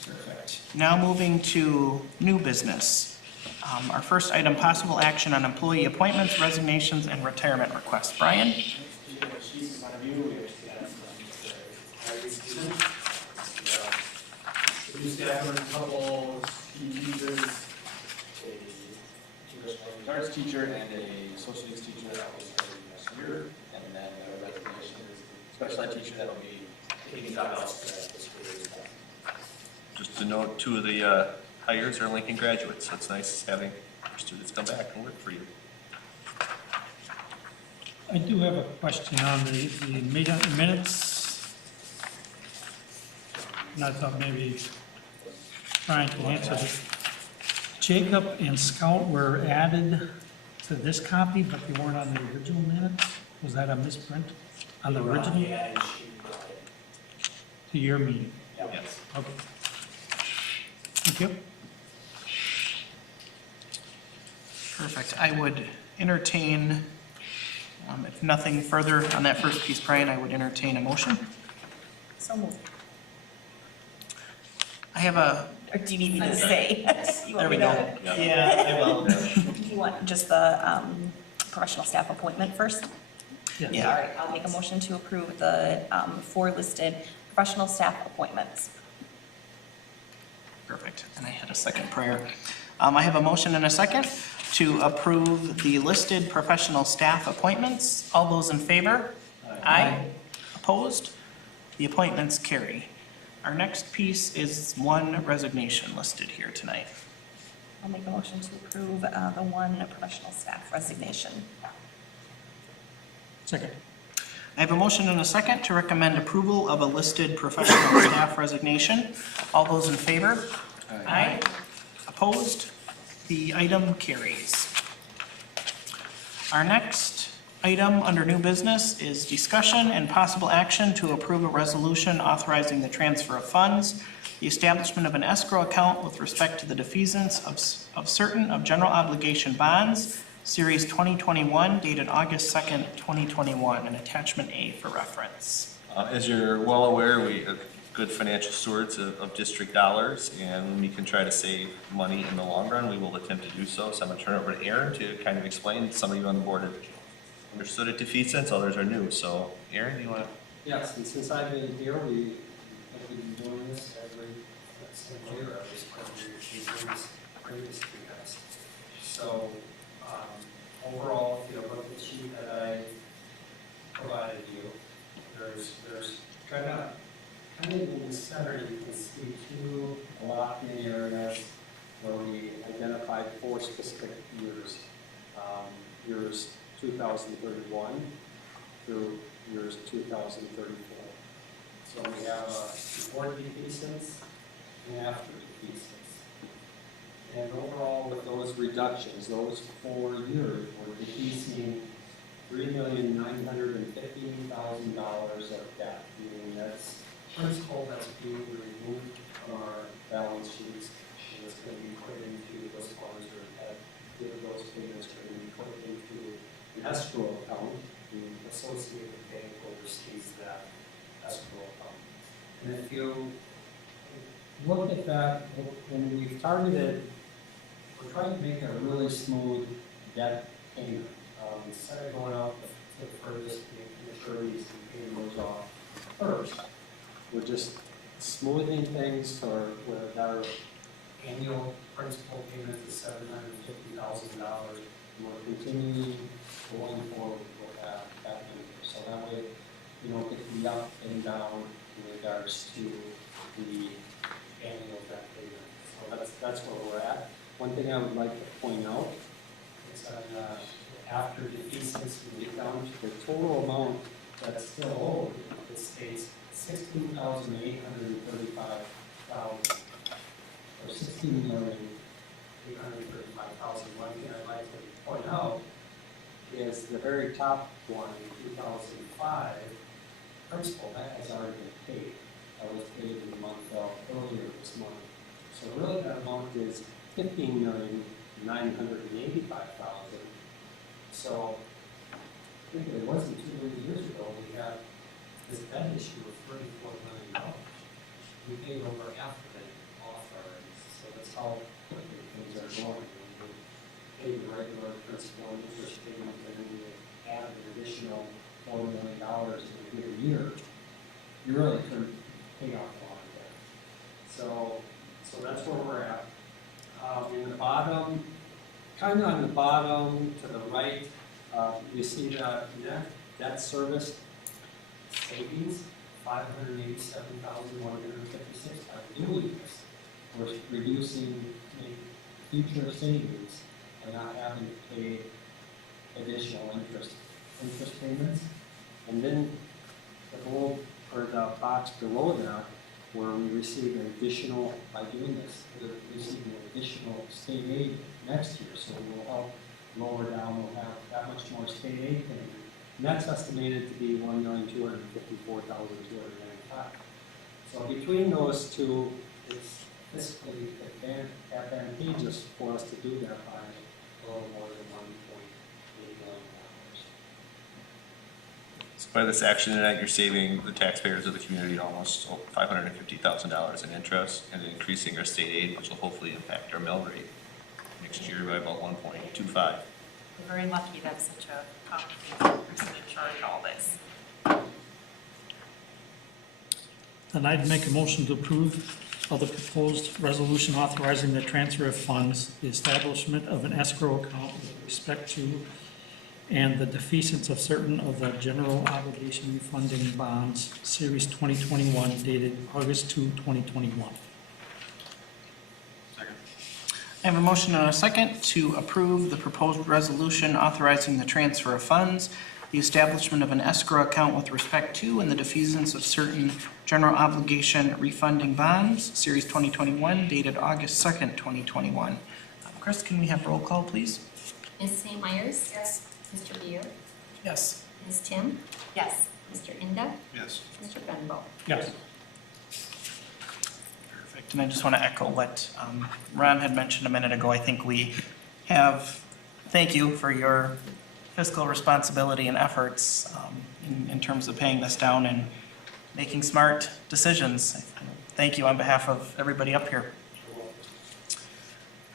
Perfect. Now moving to new business. Our first item, possible action on employee appointments, resignations, and retirement requests. Brian? New staff learned a couple PE teachers, a English language arts teacher, and a social studies teacher that was starting last year. And then a resignation is a special ed teacher that will be taking job elsewhere at the school as well. Just to note, 2 of the hires are Lincoln graduates, so it's nice having our students come back and work for you. I do have a question on the minutes. And I thought maybe Brian can answer this. Jacob and Scout were added to this copy, but they weren't on the original minutes? Was that a misprint on the original? To your meeting? Yes. Okay. Thank you. Perfect. I would entertain, if nothing further on that first piece, Brian, I would entertain a motion. So moved. I have a, Or do you need me to say? You there want we me go. to- Yeah, I will. You want just the professional staff appointment first? Yes. Yeah. All right, I'll make a motion to approve the 4 listed professional staff appointments. Perfect. And I had a second prior. I have a motion and a second to approve the listed professional staff appointments. All those in favor? Aye. Opposed? The appointments carry. Our next piece is 1 resignation listed here tonight. I'll make a motion to approve the 1 professional staff resignation. Second. I have a motion and a second to recommend approval of a listed professional staff resignation. All those in favor? Aye. Opposed? The item carries. Our next item under new business is discussion and possible action to approve a resolution authorizing the transfer of funds, the establishment of an escrow account with respect to the defeasance of certain of general obligation bonds, Series 2021, dated August 2nd, 2021, and attachment A for reference. As you're well aware, we are good financial stewards of district dollars, and when we can try to save money in the long run, we will attempt to do so. So I'm going to turn it over to Aaron to kind of explain. Some of you on the board have understood it defeasance, others are new. So Aaron, do you want to? Yes, and since I've been here, we've been doing this every year, every previous year, guys. So, overall, if you look at the sheet that I provided you, there's kind of in the center, you can see 2 locked-in areas where we identified 4 specific years. Years 2031 through years 2034. So we have before defeasance and after defeasance. And overall, with those reductions, those 4 years, we're defeasing $3,915,000 of debt, meaning that's principal that's being removed from our balance sheets, and it's going to be put into those funds or those payments are going to be put into an escrow account. The associated bank oversees that escrow account. And if you look at that, when we've targeted, we're trying to make a really smooth debt payment. Instead of going out to the furthest maturities and paying those off first, we're just smoothing things for with our annual principal payment is $750,000. And we're continuing going forward with that number. So that way, you don't get the up and down in regards to the annual debt payment. So that's where we're at. One thing I would like to point out is that after defeasance, we get down to the total amount that's still owed, it states $16,835,000, or $16,835,000. One thing I'd like to point out is the very top one, in 2005, principal, that has already been paid. That was paid in the month of earlier this month. So really that amount is $15,985,000. So I think it wasn't too many years ago, we had this debt issue of $34 million. We paid over half of it off already, so that's how quickly things are going. When we paid the regular principal and interest payment, and then we add an additional $4 million in a given year, you really couldn't pay off a lot of that. So that's where we're at. In the bottom, kind of on the bottom to the right, you see the net debt service savings, $587,156 by doing this. We're reducing the future savings and not having to pay additional interest payments. And then the goal for the box below that, where we receive an additional, by doing this, we're receiving an additional state aid next year, so we'll help lower down, we'll have that much more state aid payment. And that's estimated to be $1,254,295. So between those two, it's fiscally advantageous for us to do that by a little more than $1.8 million. So by this action tonight, you're saving the taxpayers of the community almost $550,000 in interest and increasing our state aid, which will hopefully impact our mill rate next year by about 1.25. We're very lucky to have such a comprehensive person in charge of all this. Then I'd make a motion to approve of the proposed resolution authorizing the transfer of funds, the establishment of an escrow account with respect to, and the defeasance of certain of the general obligation refunding bonds, Series 2021, dated August 2, 2021. I have a motion and a second to approve the proposed resolution authorizing the transfer of funds, the establishment of an escrow account with respect to, and the defeasance of certain general obligation refunding bonds, Series 2021, dated August 2nd, 2021. Chris, can we have roll call, please? Ms. St. Myers? Yes. Mr. Beer? Yes. Ms. Tim? Yes. Mr. Inda? Yes. Mr. Benbow? Yes. Perfect. And I just want to echo what Ron had mentioned a minute ago. I think we have, thank you for your fiscal responsibility and efforts in terms of paying this down and making smart decisions. Thank you on behalf of everybody up here.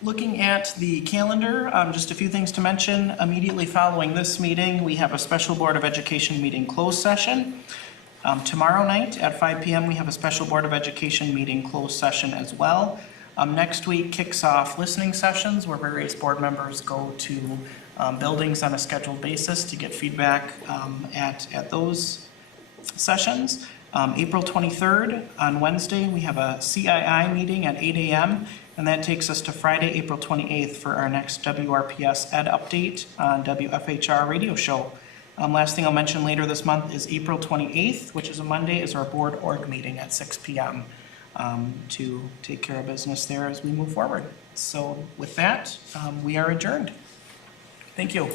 Looking at the calendar, just a few things to mention. Immediately following this meeting, we have a special Board of Education meeting closed session. Tomorrow night at 5 p.m., we have a special Board of Education meeting closed session as well. Next week kicks off listening sessions where various board members go to buildings on a scheduled basis to get feedback at those sessions. April 23rd, on Wednesday, we have a CII meeting at 8 a.m., and that takes us to Friday, April 28th for our next WRPS Ed update on WFHR radio show. Last thing I'll mention later this month is April 28th, which is a Monday, is our board org meeting at 6 p.m. To take care of business there as we move forward. So with that, we are adjourned. Thank you.